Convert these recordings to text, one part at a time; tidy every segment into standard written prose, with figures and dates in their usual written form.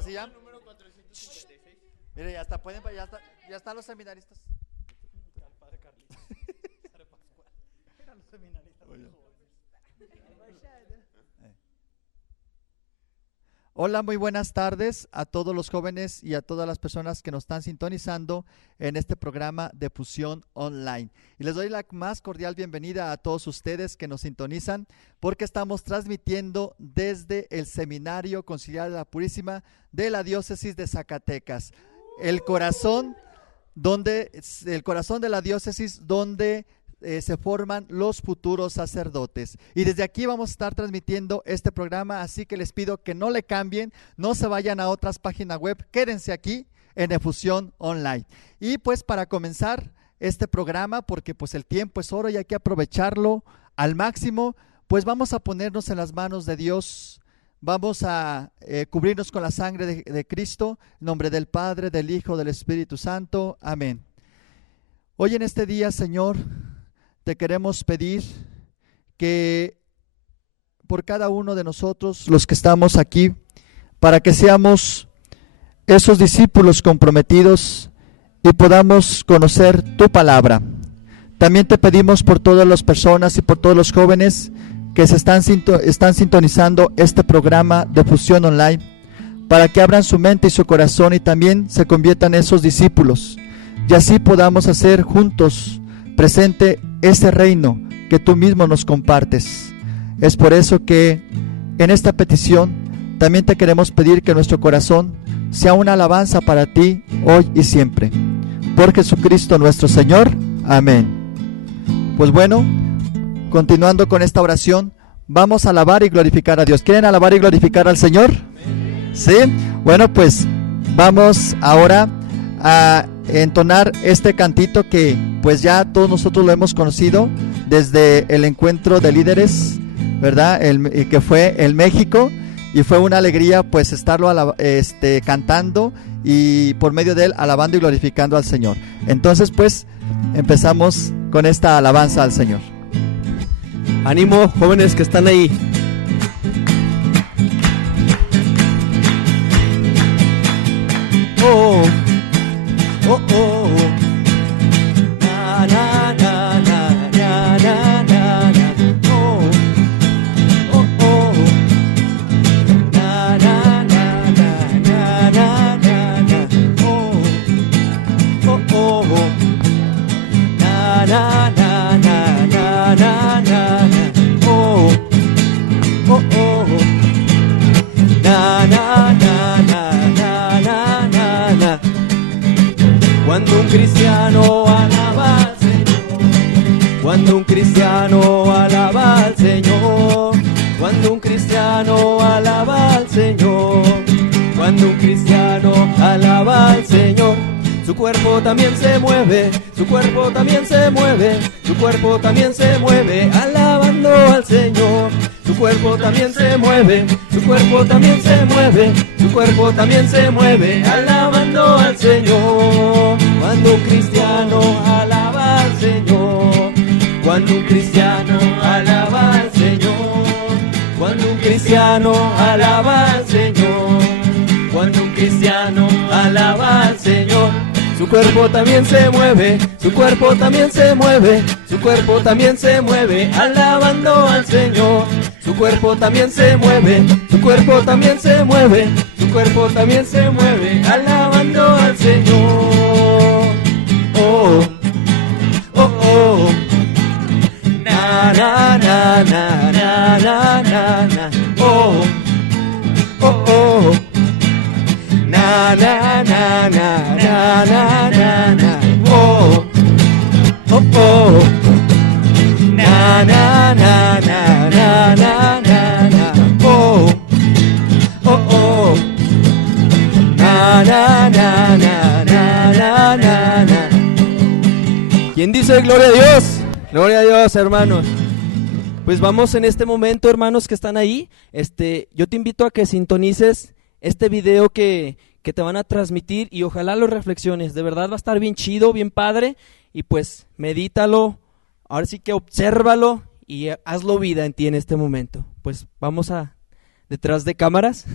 ¿Así ya? Mire, ya está, ya están los seminaristas. Hola, muy buenas tardes a todos los jóvenes y a todas las personas que nos están sintonizando en este programa de Fusión Online. Y les doy la más cordial bienvenida a todos ustedes que nos sintonizan, porque estamos transmitiendo desde el Seminario Conciliar de la Purísima de la Diócesis de Zacatecas, el corazón de la diócesis donde se forman los futuros sacerdotes. Y desde aquí vamos a estar transmitiendo este programa, así que les pido que no le cambien, no se vayan a otras páginas web, quédense aquí en Fusión Online. Y pues para comenzar este programa, porque pues el tiempo es oro y hay que aprovecharlo al máximo, pues vamos a ponernos en las manos de Dios. Vamos a cubrirnos con la sangre de Cristo, en nombre del Padre, del Hijo, del Espíritu Santo. Amén. Hoy en este día, Señor, te queremos pedir que por cada uno de nosotros, los que estamos aquí, para que seamos esos discípulos comprometidos y podamos conocer tu palabra. También te pedimos por todas las personas y por todos los jóvenes que están sintonizando este programa de Fusión Online, para que abran su mente y su corazón y también se conviertan en esos discípulos, y así podamos hacer juntos presente ese reino que tú mismo nos compartes. Es por eso que en esta petición también te queremos pedir que nuestro corazón sea una alabanza para ti hoy y siempre. Por Jesucristo nuestro Señor. Amén. Pues bueno, continuando con esta oración, vamos a alabar y glorificar a Dios. ¿Quieren alabar y glorificar al Señor? ¿Sí? Bueno, pues vamos ahora a entonar este cantito que pues ya todos nosotros lo hemos conocido desde el encuentro de líderes, ¿verdad? Que fue en México, y fue una alegría pues estarlo cantando y por medio de él alabando y glorificando al Señor. Entonces pues empezamos con esta alabanza al Señor. Ánimo, jóvenes que están ahí. Oh, oh, oh. Na, na, na, na, na, na, na, na. Oh, oh, oh. Na, na, na, na, na, na, na, na. Oh, oh, oh. Na, na, na, na, na, na, na. Oh, oh, oh. Na, na, na, na, na, na, na, na. Cuando un cristiano alaba al Señor, cuando un cristiano alaba al Señor, cuando un cristiano alaba al Señor, cuando un cristiano alaba al Señor, su cuerpo también se mueve, su cuerpo también se mueve, su cuerpo también se mueve, alabando al Señor. Su cuerpo también se mueve, su cuerpo también se mueve, su cuerpo también se mueve, alabando al Señor. Cuando un cristiano alaba al Señor, cuando un cristiano alaba al Señor, cuando un cristiano alaba al Señor, cuando un cristiano alaba al Señor, su cuerpo también se mueve, su cuerpo también se mueve, su cuerpo también se mueve, alabando al Señor. Su cuerpo también se mueve, su cuerpo también se mueve, su cuerpo también se mueve, alabando al Señor. Oh, oh, oh. Na, na, na, na, na, na, na, na. Oh, oh, oh. Na, na, na, na, na, na, na, na. Oh, oh, oh. Na, na, na, na, na, na, na, na. Oh, oh, oh. Na, na, na, na, na, na, na, na. ¿Quién dice gloria a Dios? Gloria a Dios, hermanos. Pues vamos en este momento, hermanos que están ahí. Yo te invito a que sintonices este video que te van a transmitir y ojalá lo reflexiones. De verdad va a estar bien chido, bien padre. Y pues medítalo. Ahora sí que obsérvalo y hazlo vida en ti en este momento. Pues vamos a detrás de cámaras.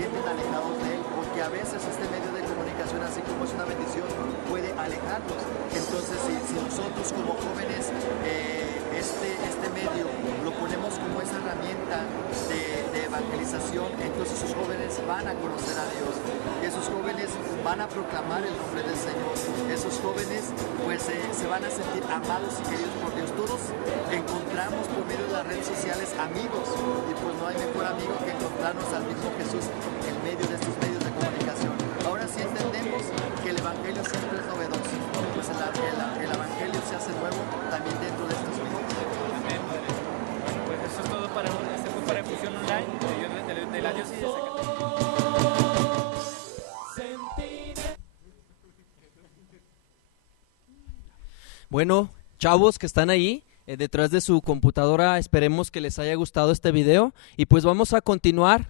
sienten alejados de Él, porque a veces este medio de comunicación, así como es una bendición, puede alejarlos. Entonces, si nosotros como jóvenes este medio lo ponemos como esa herramienta de evangelización, entonces esos jóvenes van a conocer a Dios, esos jóvenes van a proclamar el nombre del Señor, esos jóvenes pues se van a sentir amados y queridos por Dios. Todos encontramos por medio de las redes sociales amigos, y pues no hay mejor amigo que encontrarnos al mismo Jesús en medio de estos medios de comunicación. Ahora sí entendemos que el evangelio siempre es novedoso, pues el evangelio se hace nuevo también dentro de estos medios. Amén, Padre. Bueno, pues eso es todo este fue para Fusión Online de la diócesis de Zacatecas. Bueno, chavos que están ahí detrás de su computadora, esperemos que les haya gustado este video y pues vamos a continuar.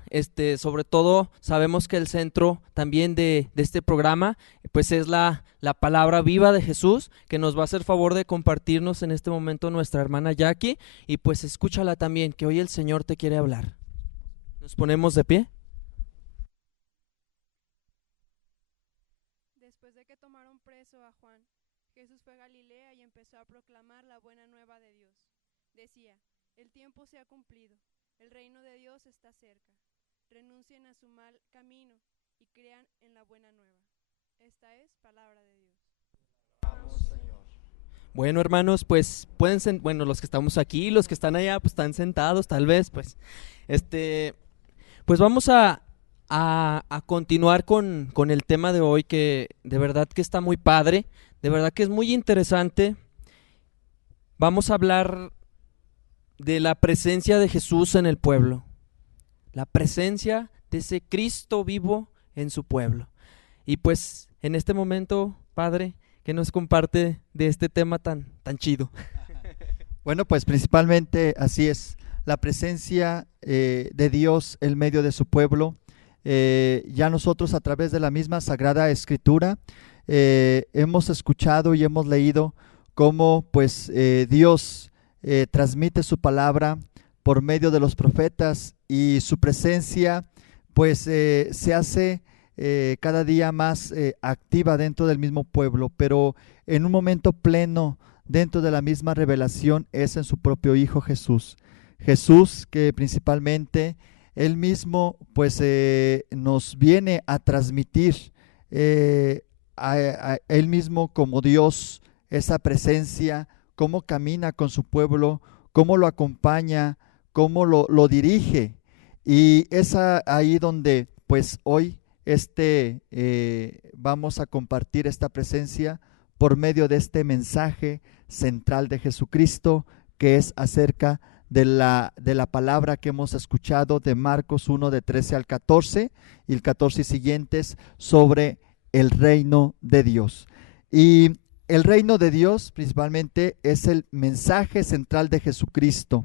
Sobre todo sabemos que el centro también de este programa pues es la palabra viva de Jesús, que nos va a hacer favor de compartirnos en este momento nuestra hermana Jackie, y pues escúchala también, que hoy el Señor te quiere hablar. ¿Nos ponemos de pie? Después de que tomaron preso a Juan, Jesús fue a Galilea y empezó a proclamar la buena nueva de Dios. Decía: el tiempo se ha cumplido, el reino de Dios está cerca. Renuncien a su mal camino y crean en la buena nueva. Esta es palabra de Dios. Bueno, hermanos, pues bueno, los que estamos aquí, los que están allá, pues están sentados, tal vez, pues vamos a continuar con el tema de hoy, que de verdad que está muy padre, de verdad que es muy interesante. Vamos a hablar de la presencia de Jesús en el pueblo, la presencia de ese Cristo vivo en su pueblo. Y pues en este momento, Padre, ¿qué nos comparte de este tema tan chido? Bueno, pues principalmente así es, la presencia de Dios en medio de su pueblo. Ya nosotros a través de la misma Sagrada Escritura hemos escuchado y hemos leído cómo pues Dios transmite su palabra por medio de los profetas, y su presencia pues se hace cada día más activa dentro del mismo pueblo, pero en un momento pleno dentro de la misma revelación es en su propio Hijo Jesús. Jesús, que principalmente Él mismo pues nos viene a transmitir a Él mismo como Dios, esa presencia, cómo camina con su pueblo, cómo lo acompaña, cómo lo dirige. Y es ahí donde pues hoy vamos a compartir esta presencia por medio de este mensaje central de Jesucristo, que es acerca de la palabra que hemos escuchado de Marcos 1, de 13 al 14 y el 14 y siguientes, sobre el reino de Dios. Y el reino de Dios principalmente es el mensaje central de Jesucristo,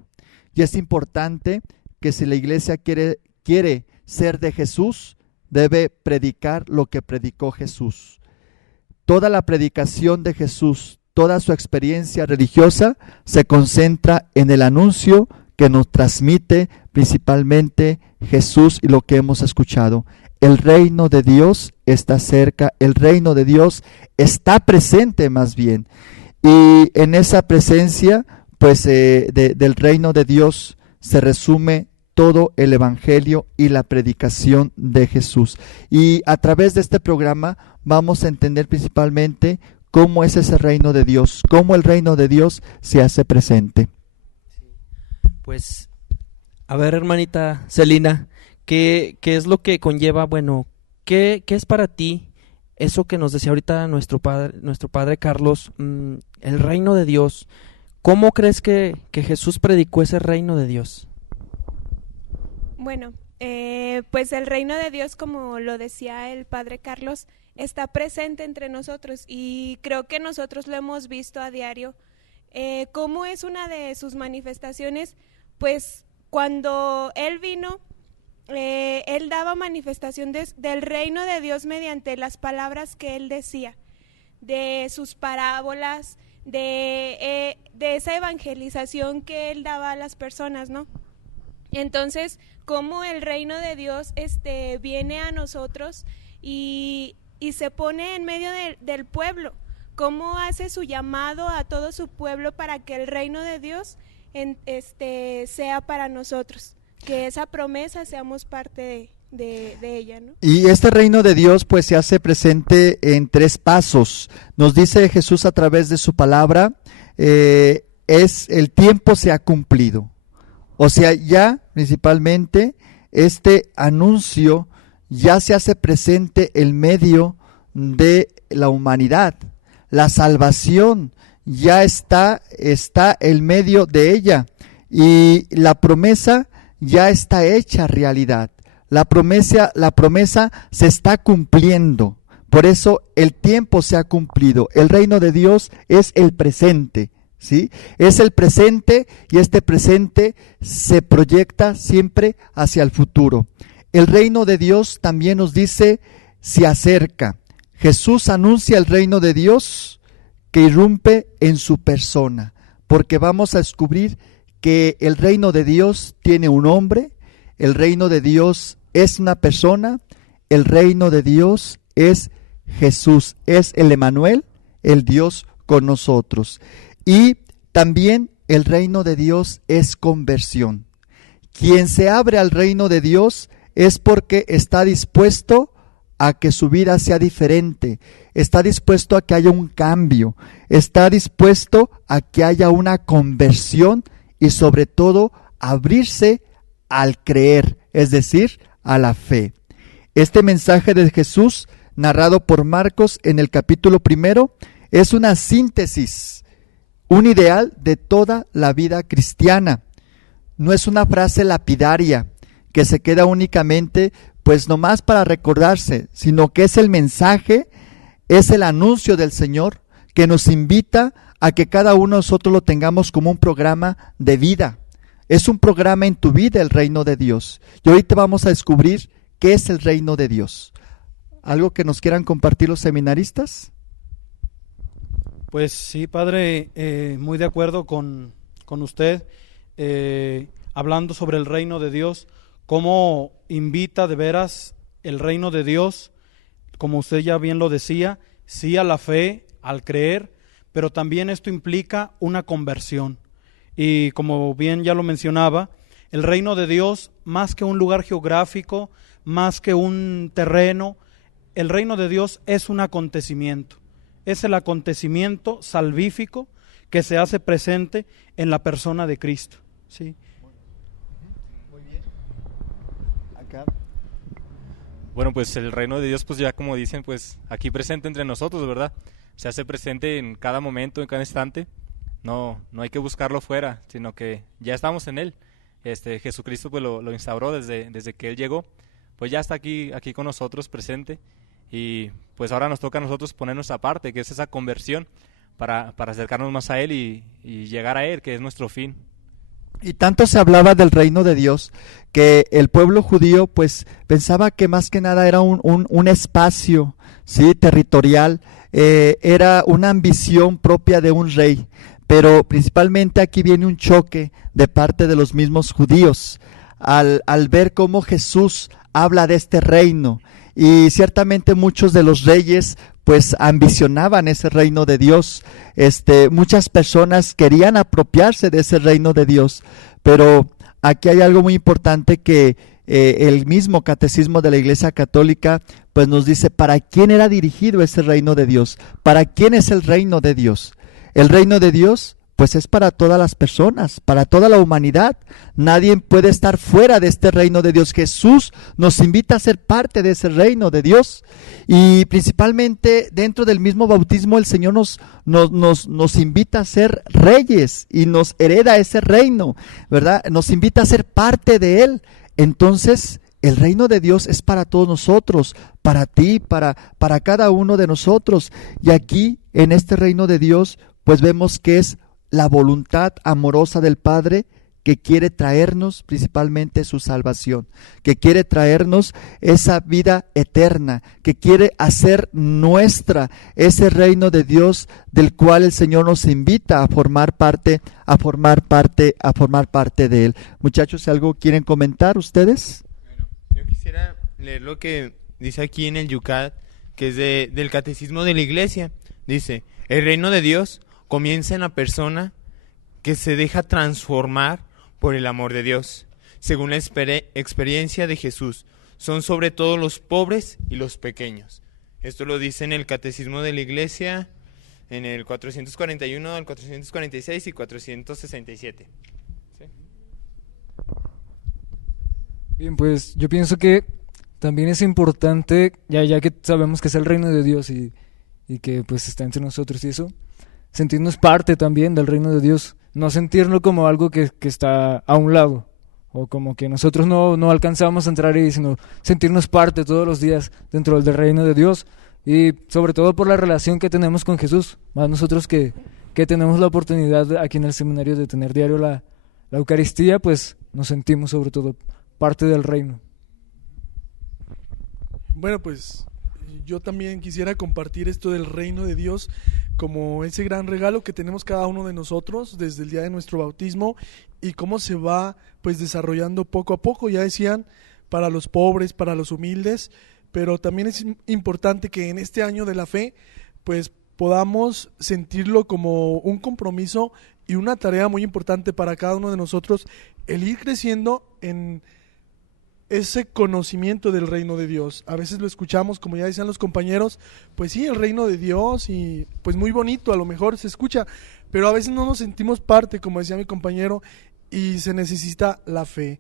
y es importante que si la iglesia quiere ser de Jesús, debe predicar lo que predicó Jesús. Toda la predicación de Jesús, toda su experiencia religiosa se concentra en el anuncio que nos transmite principalmente Jesús y lo que hemos escuchado. El reino de Dios está cerca, el reino de Dios está presente más bien. Y en esa presencia pues del reino de Dios se resume todo el evangelio y la predicación de Jesús. Y a través de este programa vamos a entender principalmente cómo es ese reino de Dios, cómo el reino de Dios se hace presente. Pues, a ver, hermanita Celina, ¿qué es lo que conlleva? Bueno, ¿qué es para ti eso que nos decía ahorita nuestro padre Carlos, el reino de Dios? ¿Cómo crees que Jesús predicó ese reino de Dios? Bueno, pues el reino de Dios, como lo decía el padre Carlos, está presente entre nosotros, y creo que nosotros lo hemos visto a diario. ¿Cómo es una de sus manifestaciones? Pues cuando Él vino, Él daba manifestación del reino de Dios mediante las palabras que Él decía, de sus parábolas, de esa evangelización que Él daba a las personas, ¿no? Entonces, cómo el reino de Dios viene a nosotros y se pone en medio del pueblo, cómo hace su llamado a todo su pueblo para que el reino de Dios sea para nosotros, que esa promesa seamos parte de ella, ¿no? Y este reino de Dios pues se hace presente en 3 pasos. Nos dice Jesús a través de su palabra, es el tiempo se ha cumplido. O sea, ya principalmente este anuncio ya se hace presente en medio de la humanidad. La salvación ya está en medio de ella y la promesa ya está hecha realidad. La promesa se está cumpliendo. Por eso el tiempo se ha cumplido. El reino de Dios es el presente, ¿sí? Es el presente y este presente se proyecta siempre hacia el futuro. El reino de Dios también nos dice, se acerca. Jesús anuncia el reino de Dios que irrumpe en su persona, porque vamos a descubrir que el reino de Dios tiene un nombre, el reino de Dios es una persona, el reino de Dios es Jesús, es el Emmanuel, el Dios con nosotros. Y también el reino de Dios es conversión. Quien se abre al reino de Dios es porque está dispuesto a que su vida sea diferente, está dispuesto a que haya un cambio, está dispuesto a que haya una conversión y sobre todo abrirse al creer, es decir, a la fe. Este mensaje de Jesús, narrado por Marcos en el capítulo 1, es una síntesis, un ideal de toda la vida cristiana. No es una frase lapidaria que se queda únicamente pues nomás para recordarse, sino que es el mensaje, es el anuncio del Señor que nos invita a que cada uno de nosotros lo tengamos como un programa de vida. Es un programa en tu vida el reino de Dios. Y ahorita vamos a descubrir qué es el reino de Dios. ¿Algo que nos quieran compartir los seminaristas? Pues sí, padre, muy de acuerdo con usted, hablando sobre el reino de Dios, cómo invita de veras el reino de Dios, como usted ya bien lo decía, sí a la fe, al creer, pero también esto implica una conversión. Y como bien ya lo mencionaba, el reino de Dios, más que un lugar geográfico, más que un terreno, el reino de Dios es un acontecimiento. Es el acontecimiento salvífico que se hace presente en la persona de Cristo. ¿Sí? Muy bien. Acá. Bueno, pues el reino de Dios, pues ya como dicen, pues aquí presente entre nosotros, ¿verdad? Se hace presente en cada momento, en cada instante. No hay que buscarlo fuera, sino que ya estamos en Él. Jesucristo pues lo instauró desde que Él llegó, pues ya está aquí con nosotros presente. Y pues ahora nos toca a nosotros poner nuestra parte, que es esa conversión, para acercarnos más a Él y llegar a Él, que es nuestro fin. Y tanto se hablaba del reino de Dios que el pueblo judío pues pensaba que más que nada era un espacio, ¿sí?, territorial, era una ambición propia de un rey. Pero principalmente aquí viene un choque de parte de los mismos judíos al ver cómo Jesús habla de este reino. Y ciertamente muchos de los reyes pues ambicionaban ese reino de Dios. Muchas personas querían apropiarse de ese reino de Dios. Pero aquí hay algo muy importante que el mismo catecismo de la Iglesia Católica pues nos dice para quién era dirigido ese reino de Dios, para quién es el reino de Dios. El reino de Dios, pues es para todas las personas, para toda la humanidad. Nadie puede estar fuera de este reino de Dios. Jesús nos invita a ser parte de ese reino de Dios. Y principalmente dentro del mismo bautismo el Señor nos invita a ser reyes y nos hereda ese reino, ¿verdad? Nos invita a ser parte de Él. Entonces, el reino de Dios es para todos nosotros, para ti, para cada uno de nosotros. Y aquí, en este reino de Dios, pues vemos que es la voluntad amorosa del Padre que quiere traernos principalmente su salvación, que quiere traernos esa vida eterna, que quiere hacer nuestra ese reino de Dios del cual el Señor nos invita a formar parte de él. Muchachos, ¿si algo quieren comentar ustedes? Bueno, yo quisiera leer lo que dice aquí en el Yucat, que es del Catecismo de la Iglesia. Dice: el reino de Dios comienza en la persona que se deja transformar por el amor de Dios. Según la experiencia de Jesús, son sobre todo los pobres y los pequeños. Esto lo dice en el Catecismo de la Iglesia, en el 441, el 446 y 467. ¿Sí? Bien, pues yo pienso que también es importante, ya que sabemos que es el reino de Dios y que pues está entre nosotros y eso, sentirnos parte también del reino de Dios, no sentirlo como algo que está a un lado, o como que nosotros no alcanzamos a entrar ahí, sino sentirnos parte todos los días dentro del reino de Dios, y sobre todo por la relación que tenemos con Jesús, más nosotros que tenemos la oportunidad aquí en el seminario de tener diario la Eucaristía, pues nos sentimos sobre todo parte del reino. Bueno, pues yo también quisiera compartir esto del reino de Dios como ese gran regalo que tenemos cada uno de nosotros desde el día de nuestro bautismo, y cómo se va pues desarrollando poco a poco, ya decían, para los pobres, para los humildes, pero también es importante que en este año de la fe pues podamos sentirlo como un compromiso y una tarea muy importante para cada uno de nosotros, el ir creciendo en ese conocimiento del reino de Dios. A veces lo escuchamos, como ya decían los compañeros, pues sí, el reino de Dios, y pues muy bonito, a lo mejor se escucha, pero a veces no nos sentimos parte, como decía mi compañero, y se necesita la fe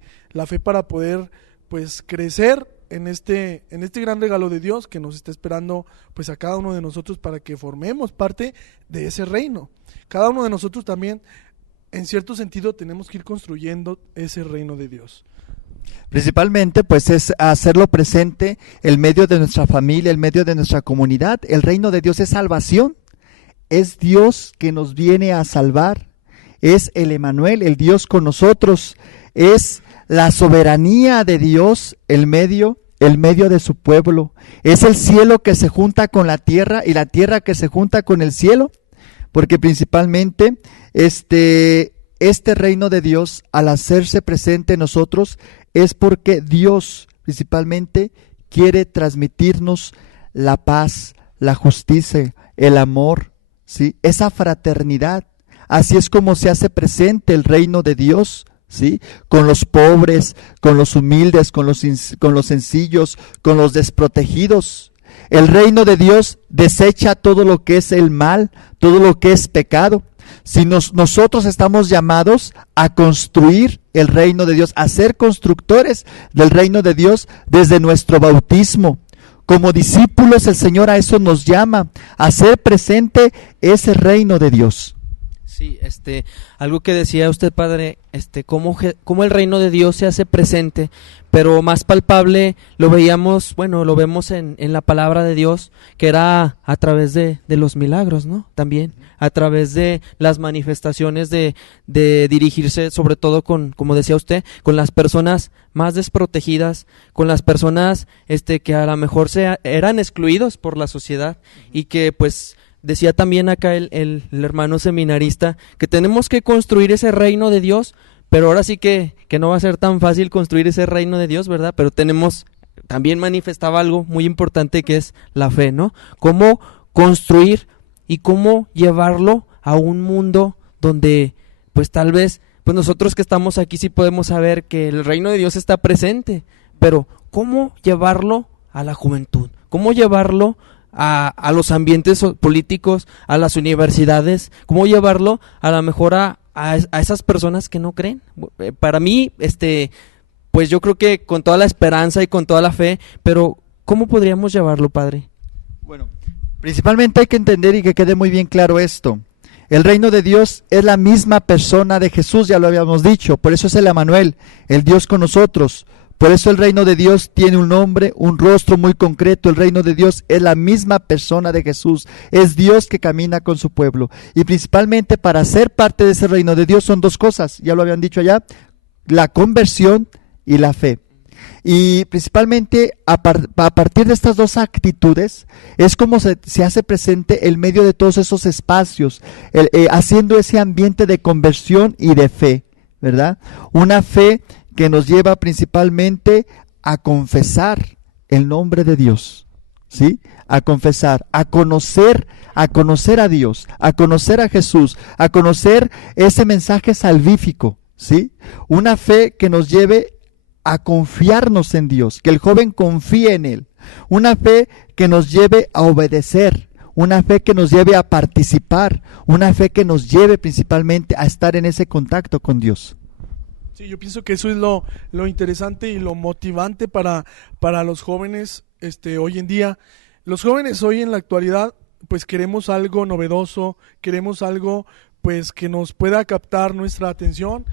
para poder pues crecer en este gran regalo de Dios que nos está esperando pues a cada uno de nosotros, para que formemos parte de ese reino. Cada uno de nosotros también, en cierto sentido, tenemos que ir construyendo ese reino de Dios. Principalmente pues es hacerlo presente en medio de nuestra familia, en medio de nuestra comunidad. El reino de Dios es salvación, es Dios que nos viene a salvar, es el Emanuel, el Dios con nosotros, es la soberanía de Dios, el medio de su pueblo, es el cielo que se junta con la tierra y la tierra que se junta con el cielo, porque principalmente este reino de Dios, al hacerse presente en nosotros, es porque Dios principalmente quiere transmitirnos la paz, la justicia, el amor, ¿sí? Esa fraternidad. Así es como se hace presente el reino de Dios, ¿sí? Con los pobres, con los humildes, con los sencillos, con los desprotegidos. El reino de Dios desecha todo lo que es el mal, todo lo que es pecado. Si nosotros estamos llamados a construir el reino de Dios, a ser constructores del reino de Dios desde nuestro bautismo. Como discípulos, el Señor a eso nos llama, a hacer presente ese reino de Dios. Sí, algo que decía usted, padre, cómo el reino de Dios se hace presente, pero más palpable lo vemos en la palabra de Dios, que era a través de los milagros, ¿no? También a través de las manifestaciones de dirigirse, sobre todo como decía usted, con las personas más desprotegidas, con las personas que a lo mejor eran excluidos por la sociedad, y que pues decía también acá el hermano seminarista que tenemos que construir ese reino de Dios, pero ahora sí que no va a ser tan fácil construir ese reino de Dios, ¿verdad? Pero también manifestaba algo muy importante, que es la fe, ¿no? Cómo construir y cómo llevarlo a un mundo donde pues tal vez pues nosotros que estamos aquí sí podemos saber que el reino de Dios está presente, pero ¿cómo llevarlo a la juventud? ¿Cómo llevarlo a los ambientes políticos, a las universidades? ¿Cómo llevarlo a lo mejor a esas personas que no creen? Para mí, pues yo creo que con toda la esperanza y con toda la fe, pero ¿cómo podríamos llevarlo, padre? Bueno, principalmente hay que entender y que quede muy bien claro esto. El reino de Dios es la misma persona de Jesús, ya lo habíamos dicho, por eso es el Emanuel, el Dios con nosotros. Por eso el reino de Dios tiene un nombre, un rostro muy concreto. El reino de Dios es la misma persona de Jesús. Es Dios que camina con su pueblo. Y principalmente para ser parte de ese reino de Dios son dos cosas, ya lo habían dicho allá, la conversión y la fe. Y principalmente a partir de estas dos actitudes es como se hace presente el medio de todos esos espacios, haciendo ese ambiente de conversión y de fe, ¿verdad? Una fe que nos lleva principalmente a confesar el nombre de Dios, ¿sí? A confesar, a conocer a Dios, a conocer a Jesús, a conocer ese mensaje salvífico, ¿sí? Una fe que nos lleve a confiarnos en Dios, que el joven confíe en Él. Una fe que nos lleve a obedecer, una fe que nos lleve a participar, una fe que nos lleve principalmente a estar en ese contacto con Dios. Sí, yo pienso que eso es lo interesante y lo motivante para los jóvenes hoy en día. Los jóvenes hoy en la actualidad pues queremos algo novedoso, queremos algo pues que nos pueda captar nuestra atención,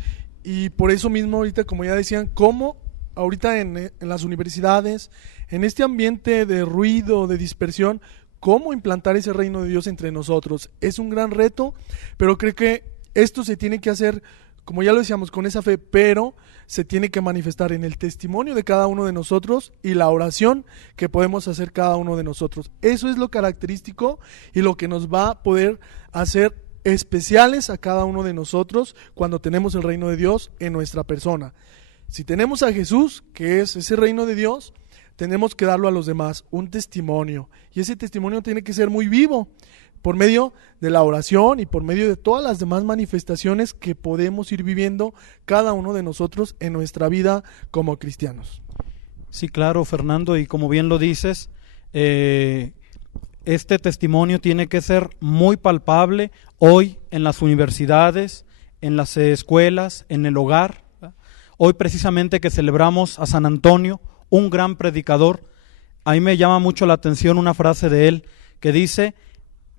y por eso mismo ahorita, como ya decían, cómo ahorita en las universidades, en este ambiente de ruido, de dispersión, cómo implantar ese reino de Dios entre nosotros. Es un gran reto, pero creo que esto se tiene que hacer, como ya lo decíamos, con esa fe, pero se tiene que manifestar en el testimonio de cada uno de nosotros y la oración que podemos hacer cada uno de nosotros. Eso es lo característico y lo que nos va a poder hacer especiales a cada uno de nosotros cuando tenemos el reino de Dios en nuestra persona. Si tenemos a Jesús, que es ese reino de Dios, tenemos que darlo a los demás, un testimonio, y ese testimonio tiene que ser muy vivo, por medio de la oración y por medio de todas las demás manifestaciones que podemos ir viviendo cada uno de nosotros en nuestra vida como cristianos. Sí, claro, Fernando, y como bien lo dices, este testimonio tiene que ser muy palpable hoy en las universidades, en las escuelas, en el hogar. Hoy precisamente que celebramos a San Antonio, un gran predicador, a mí me llama mucho la atención una frase de él que dice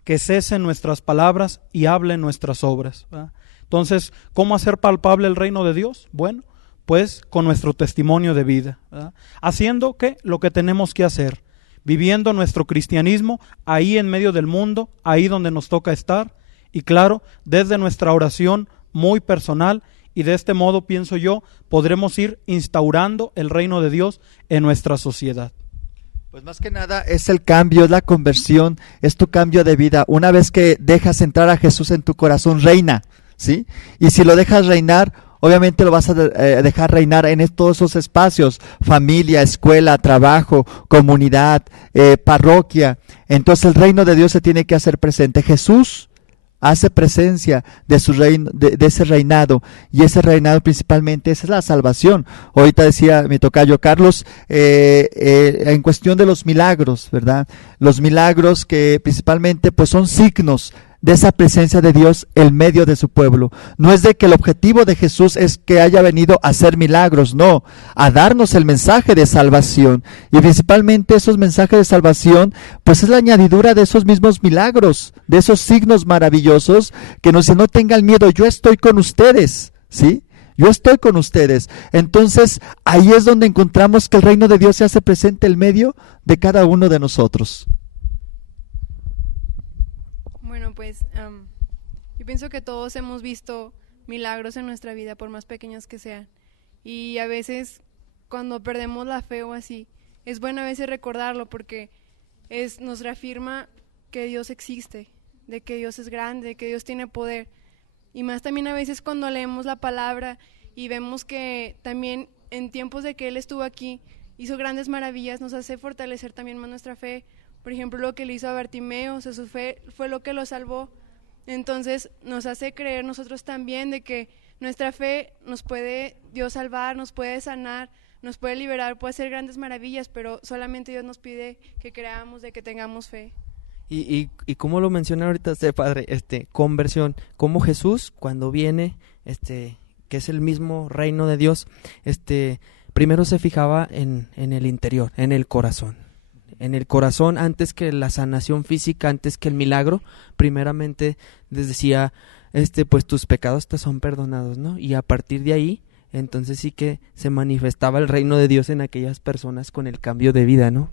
que cesen nuestras palabras y hablen nuestras obras, ¿verdad? Entonces, ¿cómo hacer palpable el reino de Dios? Bueno, pues con nuestro testimonio de vida, ¿verdad? Haciendo ¿qué? Lo que tenemos que hacer, viviendo nuestro cristianismo ahí en medio del mundo, ahí donde nos toca estar, y claro, desde nuestra oración muy personal, y de este modo, pienso yo, podremos ir instaurando el reino de Dios en nuestra sociedad. Pues más que nada es el cambio, es la conversión, es tu cambio de vida. Una vez que dejas entrar a Jesús en tu corazón, reina, ¿sí? Y si lo dejas reinar, obviamente lo vas a dejar reinar en todos esos espacios: familia, escuela, trabajo, comunidad, parroquia. Entonces el reino de Dios se tiene que hacer presente. Jesús hace presencia de su reino, de ese reinado, y ese reinado principalmente esa es la salvación. Ahorita decía mi tocayo Carlos en cuestión de los milagros, ¿verdad? Los milagros que principalmente pues son signos de esa presencia de Dios en medio de su pueblo. No es de que el objetivo de Jesús es que haya venido a hacer milagros, no, a darnos el mensaje de salvación. Y principalmente esos mensajes de salvación, pues es la añadidura de esos mismos milagros, de esos signos maravillosos que nos dicen: no tengan miedo, yo estoy con ustedes, ¿sí? Yo estoy con ustedes. Entonces, ahí es donde encontramos que el reino de Dios se hace presente en medio de cada uno de nosotros. Bueno, pues yo pienso que todos hemos visto milagros en nuestra vida, por más pequeños que sean. Y a veces, cuando perdemos la fe o así, es bueno a veces recordarlo, porque nos reafirma que Dios existe, de que Dios es grande, de que Dios tiene poder. Y más también a veces cuando leemos la palabra y vemos que también en tiempos de que Él estuvo aquí, hizo grandes maravillas, nos hace fortalecer también más nuestra fe. Por ejemplo, lo que le hizo a Bartimeo, o sea, su fe fue lo que lo salvó. Entonces nos hace creer nosotros también de que nuestra fe nos puede Dios salvar, nos puede sanar, nos puede liberar, puede hacer grandes maravillas, pero solamente Dios nos pide que creamos, de que tengamos fe. Y como lo menciona ahorita usted, padre, conversión, como Jesús cuando viene, que es el mismo reino de Dios, primero se fijaba en el interior, en el corazón. En el corazón, antes que la sanación física, antes que el milagro, primeramente les decía, pues tus pecados te son perdonados, ¿no? Y a partir de ahí, entonces sí que se manifestaba el reino de Dios en aquellas personas con el cambio de vida, ¿no?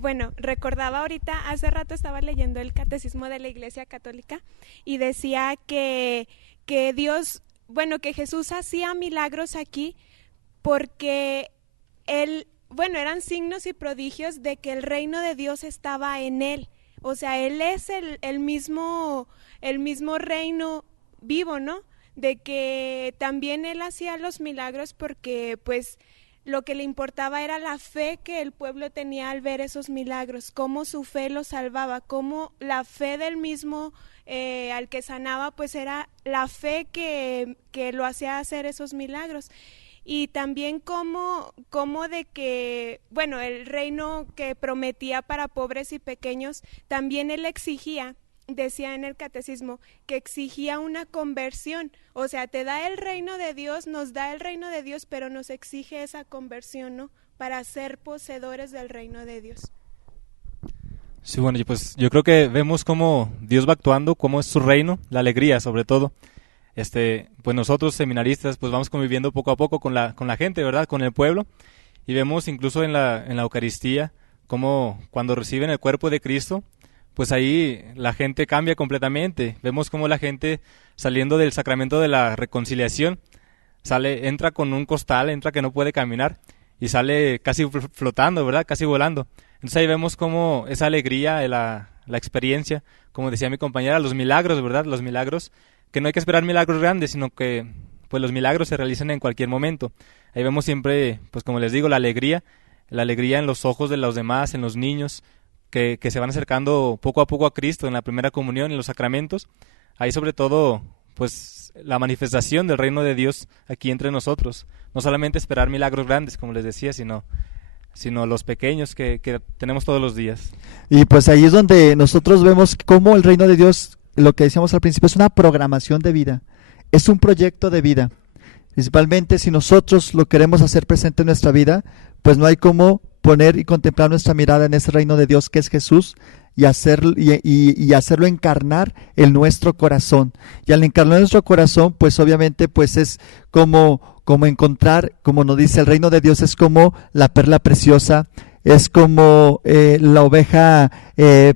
Bueno, recordaba ahorita, hace rato estaba leyendo el Catecismo de la Iglesia Católica y decía que Dios, bueno, que Jesús hacía milagros aquí porque eran signos y prodigios de que el reino de Dios estaba en él. O sea, él es el mismo reino vivo, ¿no? De que también él hacía los milagros porque pues lo que le importaba era la fe que el pueblo tenía al ver esos milagros, cómo su fe lo salvaba, cómo la fe del mismo al que sanaba, pues era la fe que lo hacía hacer esos milagros. Y también cómo de que, bueno, el reino que prometía para pobres y pequeños, también él exigía, decía en el catecismo, que exigía una conversión. O sea, te da el reino de Dios, nos da el reino de Dios, pero nos exige esa conversión, ¿no? Para ser poseedores del reino de Dios. Sí, bueno, y pues yo creo que vemos cómo Dios va actuando, cómo es su reino, la alegría sobre todo. Pues nosotros seminaristas pues vamos conviviendo poco a poco con la gente, ¿verdad? Con el pueblo, y vemos incluso en la Eucaristía cómo cuando reciben el cuerpo de Cristo, pues ahí la gente cambia completamente. Vemos cómo la gente saliendo del sacramento de la reconciliación entra con un costal, entra que no puede caminar y sale casi flotando, ¿verdad? Casi volando. Entonces ahí vemos cómo esa alegría, la experiencia, como decía mi compañera, los milagros, ¿verdad? Los milagros, que no hay que esperar milagros grandes, sino que pues los milagros se realizan en cualquier momento. Ahí vemos siempre, pues como les digo, la alegría en los ojos de los demás, en los niños, que se van acercando poco a poco a Cristo en la primera comunión, en los sacramentos. Ahí sobre todo, pues la manifestación del reino de Dios aquí entre nosotros. No solamente esperar milagros grandes, como les decía, sino los pequeños que tenemos todos los días. Y pues ahí es donde nosotros vemos cómo el reino de Dios, lo que decíamos al principio, es una programación de vida, es un proyecto de vida. Principalmente si nosotros lo queremos hacer presente en nuestra vida, pues no hay cómo poner y contemplar nuestra mirada en ese reino de Dios que es Jesús y hacerlo encarnar en nuestro corazón. Y al encarnar en nuestro corazón, pues obviamente pues es como encontrar, como nos dice el reino de Dios, es como la perla preciosa, es como la oveja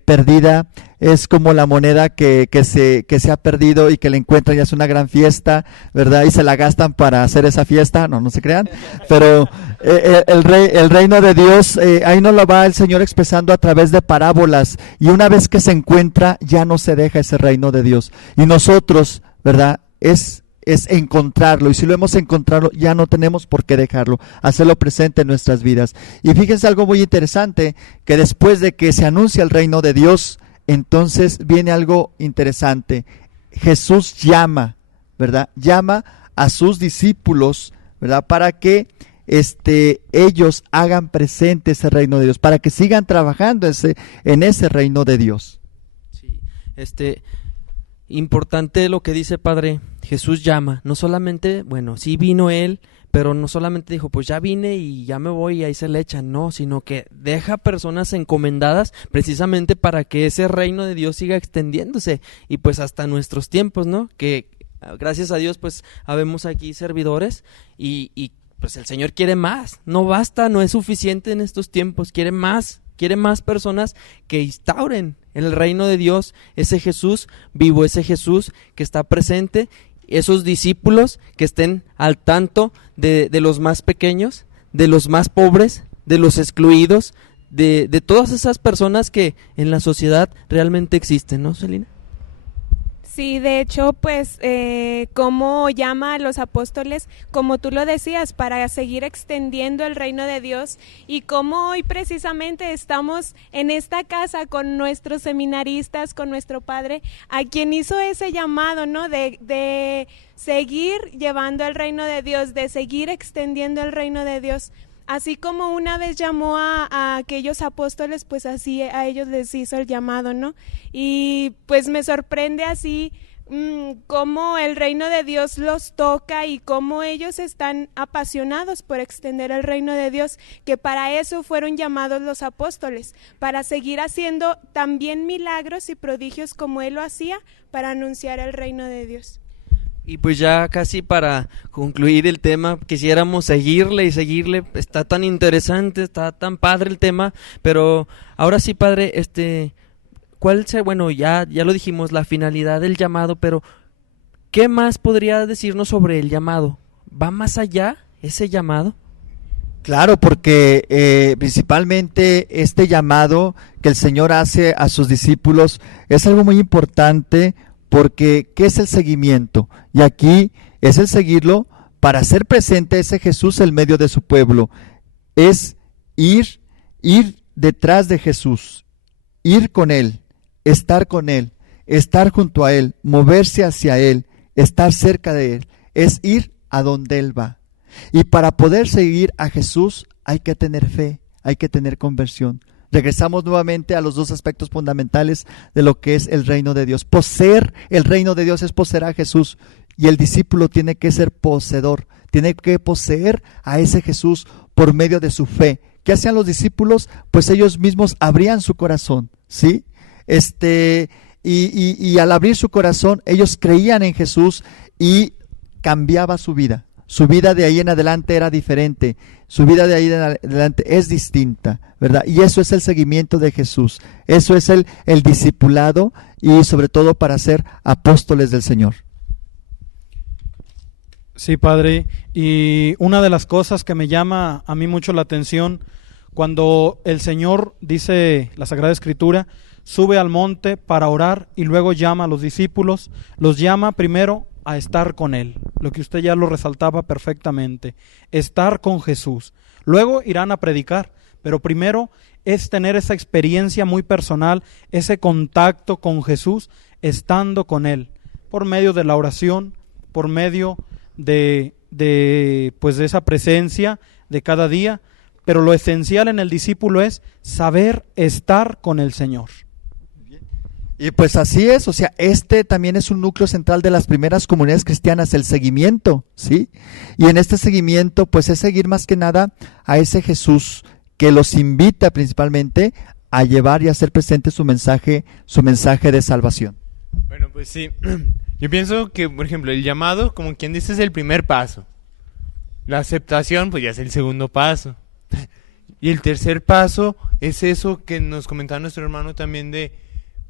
perdida, es como la moneda que se ha perdido y que la encuentran y hace una gran fiesta, ¿verdad? Y se la gastan para hacer esa fiesta, no se crean, pero el reino de Dios, ahí nos lo va el Señor expresando a través de parábolas, y una vez que se encuentra ya no se deja ese reino de Dios, y nosotros, ¿verdad? Es encontrarlo, y si lo hemos encontrado ya no tenemos por qué dejarlo, hacerlo presente en nuestras vidas. Y fíjense algo muy interesante, que después de que se anuncia el reino de Dios, entonces viene algo interesante. Jesús llama, ¿verdad? Llama a sus discípulos, ¿verdad? Para que ellos hagan presente ese reino de Dios, para que sigan trabajando en ese reino de Dios. Sí, importante lo que dice Padre. Jesús llama, no solamente, bueno, sí vino Él, pero no solamente dijo, pues ya vine y ya me voy y ahí se le echan, no, sino que deja personas encomendadas precisamente para que ese reino de Dios siga extendiéndose y pues hasta nuestros tiempos, ¿no? Que gracias a Dios pues habemos aquí servidores y pues el Señor quiere más, no basta, no es suficiente en estos tiempos, quiere más personas que instauren el reino de Dios, ese Jesús vivo, ese Jesús que está presente, esos discípulos que estén al tanto de los más pequeños, de los más pobres, de los excluidos, de todas esas personas que en la sociedad realmente existen, ¿no, Celina? Sí, de hecho, pues, cómo llama a los apóstoles, como tú lo decías, para seguir extendiendo el reino de Dios, y cómo hoy precisamente estamos en esta casa con nuestros seminaristas, con nuestro Padre, a quien hizo ese llamado, ¿no? De seguir llevando el reino de Dios, de seguir extendiendo el reino de Dios. Así como una vez llamó a aquellos apóstoles, pues así a ellos les hizo el llamado, ¿no? Y pues me sorprende así cómo el reino de Dios los toca y cómo ellos están apasionados por extender el reino de Dios, que para eso fueron llamados los apóstoles, para seguir haciendo también milagros y prodigios como Él lo hacía, para anunciar el reino de Dios. Y pues ya casi para concluir el tema, quisiéramos seguirle y seguirle. Está tan interesante, está tan padre el tema, pero ahora sí, padre, bueno, ya lo dijimos, la finalidad del llamado, pero ¿qué más podría decirnos sobre el llamado? ¿Va más allá ese llamado? Claro, porque principalmente este llamado que el Señor hace a sus discípulos es algo muy importante, porque ¿qué es el seguimiento? Y aquí es el seguirlo para hacer presente a ese Jesús en medio de su pueblo. Es ir detrás de Jesús, ir con Él, estar junto a Él, moverse hacia Él, estar cerca de Él. Es ir a donde Él va. Y para poder seguir a Jesús hay que tener fe, hay que tener conversión. Regresamos nuevamente a los dos aspectos fundamentales de lo que es el reino de Dios. Poseer el reino de Dios es poseer a Jesús, y el discípulo tiene que ser poseedor, tiene que poseer a ese Jesús por medio de su fe. ¿Qué hacían los discípulos? Pues ellos mismos abrían su corazón, ¿sí? Y al abrir su corazón, ellos creían en Jesús y cambiaba su vida. Su vida de ahí en adelante era diferente, su vida de ahí en adelante es distinta, ¿verdad? Y eso es el seguimiento de Jesús, eso es el discipulado, y sobre todo para ser apóstoles del Señor. Sí, padre, y una de las cosas que me llama a mí mucho la atención, cuando el Señor, dice la Sagrada Escritura, sube al monte para orar y luego llama a los discípulos, los llama primero a estar con Él, lo que usted ya lo resaltaba perfectamente, estar con Jesús. Luego irán a predicar, pero primero es tener esa experiencia muy personal, ese contacto con Jesús, estando con Él, por medio de la oración, por medio de esa presencia de cada día. Pero lo esencial en el discípulo es saber estar con el Señor. Y pues así es, o sea, también es un núcleo central de las primeras comunidades cristianas, el seguimiento, ¿sí? Y en este seguimiento, pues es seguir más que nada a ese Jesús que los invita principalmente a llevar y a hacer presente su mensaje de salvación. Bueno, pues sí, yo pienso que, por ejemplo, el llamado, como quien dice, es el primer paso. La aceptación, pues ya es el segundo paso. Y el tercer paso es eso que nos comentaba nuestro hermano también de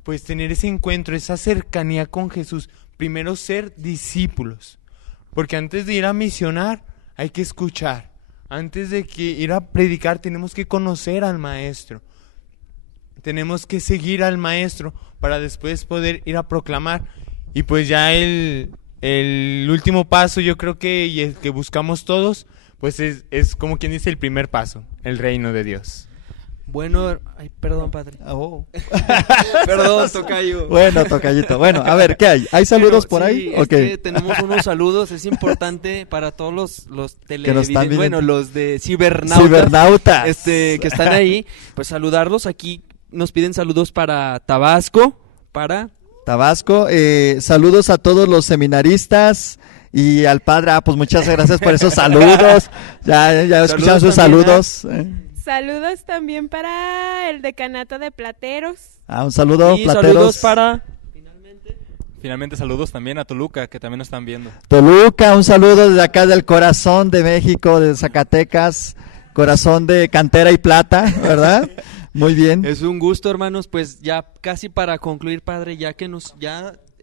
pues tener ese encuentro, esa cercanía con Jesús. Primero ser discípulos, porque antes de ir a misionar hay que escuchar. Antes de ir a predicar tenemos que conocer al Maestro. Tenemos que seguir al Maestro para después poder ir a proclamar. Y pues ya el último paso, yo creo que, y el que buscamos todos, pues es como quien dice el primer paso, el reino de Dios. Bueno, perdón, padre. Perdón, tocayo. Bueno, tocayito. Bueno, a ver, ¿qué hay? ¿Hay saludos por ahí? Okay. Tenemos unos saludos, es importante para todos los televidentes, bueno, los de cibernautas. Que están ahí, pues saludarlos. Aquí nos piden saludos para Tabasco, saludos a todos los seminaristas y al padre. Pues muchas gracias por esos saludos. Ya escuchamos sus saludos. Saludos también para el decanato de Plateros. Un saludo, y Plateros. Saludos para... Finalmente saludos también a Toluca, que también nos están viendo. Toluca, un saludo desde acá del corazón de México, de Zacatecas, corazón de cantera y plata, ¿verdad? Muy bien. Es un gusto, hermanos, pues ya casi para concluir, padre, ya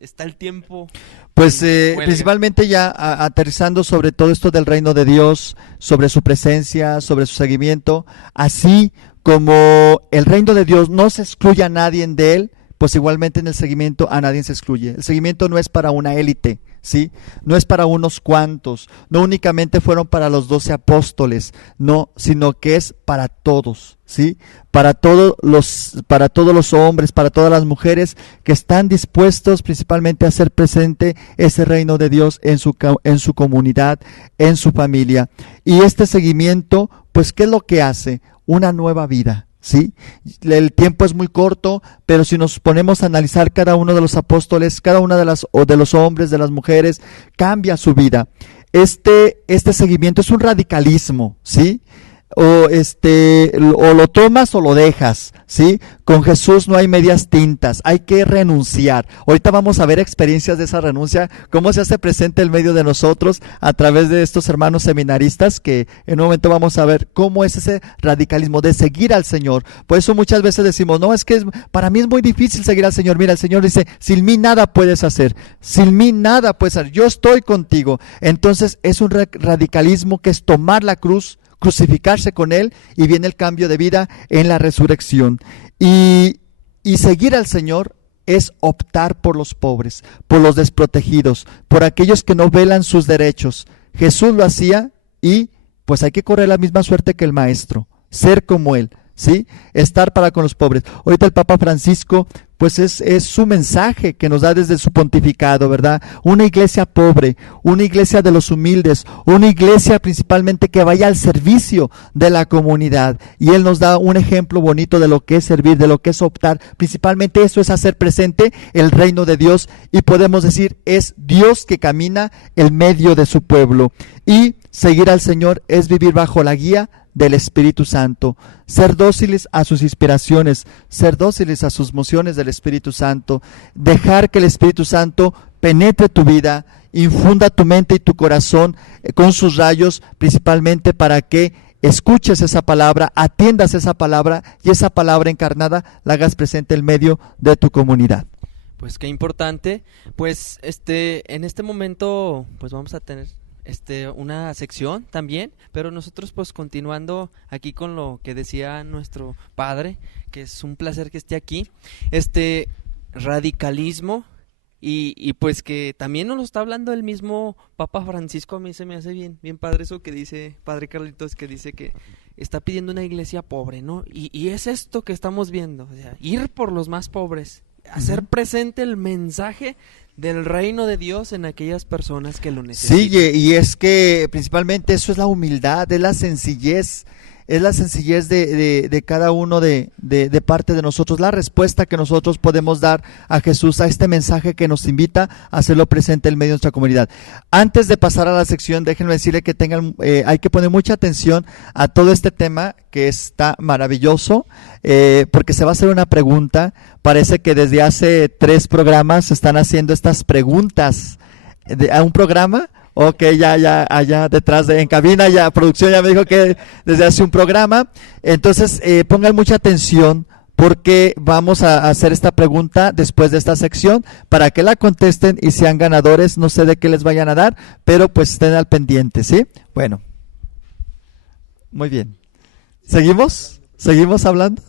está el tiempo. Pues principalmente ya aterrizando sobre todo esto del reino de Dios, sobre su presencia, sobre su seguimiento, así como el reino de Dios no se excluye a nadie de él, pues igualmente en el seguimiento a nadie se excluye. El seguimiento no es para una élite, ¿sí? No es para unos cuantos, no únicamente fueron para los 12 apóstoles, no, sino que es para todos, ¿sí? Para todos los hombres, para todas las mujeres que están dispuestos principalmente a hacer presente ese reino de Dios en su comunidad, en su familia. Y este seguimiento, pues, ¿qué es lo que hace? Una nueva vida, ¿sí? El tiempo es muy corto, pero si nos ponemos a analizar cada uno de los apóstoles, cada una de los hombres, de las mujeres, cambia su vida. Este seguimiento es un radicalismo, ¿sí? o lo tomas o lo dejas, ¿sí? Con Jesús no hay medias tintas, hay que renunciar. Ahorita vamos a ver experiencias de esa renuncia, cómo se hace presente en medio de nosotros a través de estos hermanos seminaristas, que en un momento vamos a ver cómo es ese radicalismo de seguir al Señor. Por eso muchas veces decimos, no, es que para mí es muy difícil seguir al Señor. Mira, el Señor dice, sin mí nada puedes hacer, sin mí nada puedes hacer, yo estoy contigo. Entonces es un radicalismo que es tomar la cruz, crucificarse con Él, y viene el cambio de vida en la resurrección. Y seguir al Señor es optar por los pobres, por los desprotegidos, por aquellos que no velan sus derechos. Jesús lo hacía y pues hay que correr la misma suerte que el Maestro, ser como Él, ¿sí? Estar para con los pobres. Ahorita el Papa Francisco, pues es su mensaje que nos da desde su pontificado, ¿verdad? Una iglesia pobre, una iglesia de los humildes, una iglesia principalmente que vaya al servicio de la comunidad. Y él nos da un ejemplo bonito de lo que es servir, de lo que es optar. Principalmente eso es hacer presente el reino de Dios, y podemos decir, es Dios que camina en medio de su pueblo. Y seguir al Señor es vivir bajo la guía del Espíritu Santo, ser dóciles a sus inspiraciones, ser dóciles a sus mociones del Espíritu Santo, dejar que el Espíritu Santo penetre tu vida, infunda tu mente y tu corazón con sus rayos, principalmente para que escuches esa palabra, atiendas esa palabra, y esa palabra encarnada la hagas presente en medio de tu comunidad. Pues qué importante. Pues en este momento pues vamos a tener una sección también, pero nosotros pues continuando aquí con lo que decía nuestro padre, que es un placer que esté aquí, radicalismo, y pues que también nos lo está hablando el mismo Papa Francisco. A mí se me hace bien padre eso que dice Padre Carlitos, que dice que está pidiendo una iglesia pobre, ¿no? Y es esto que estamos viendo, o sea, ir por los más pobres, hacer presente el mensaje del reino de Dios en aquellas personas que lo necesitan. Sí, y es que principalmente eso es la humildad, es la sencillez de cada uno de parte de nosotros, la respuesta que nosotros podemos dar a Jesús, a este mensaje que nos invita a hacerlo presente en medio de nuestra comunidad. Antes de pasar a la sección, déjenme decirle que hay que poner mucha atención a todo este tema, que está maravilloso, porque se va a hacer una pregunta. Parece que desde hace 3 programas se están haciendo estas preguntas a un programa. Ok, ya allá detrás en cabina, ya producción ya me dijo que desde hace un programa. Entonces pongan mucha atención, porque vamos a hacer esta pregunta después de esta sección para que la contesten y sean ganadores. No sé de qué les vayan a dar, pero pues estén al pendiente, ¿sí? Bueno, muy bien. ¿Seguimos hablando?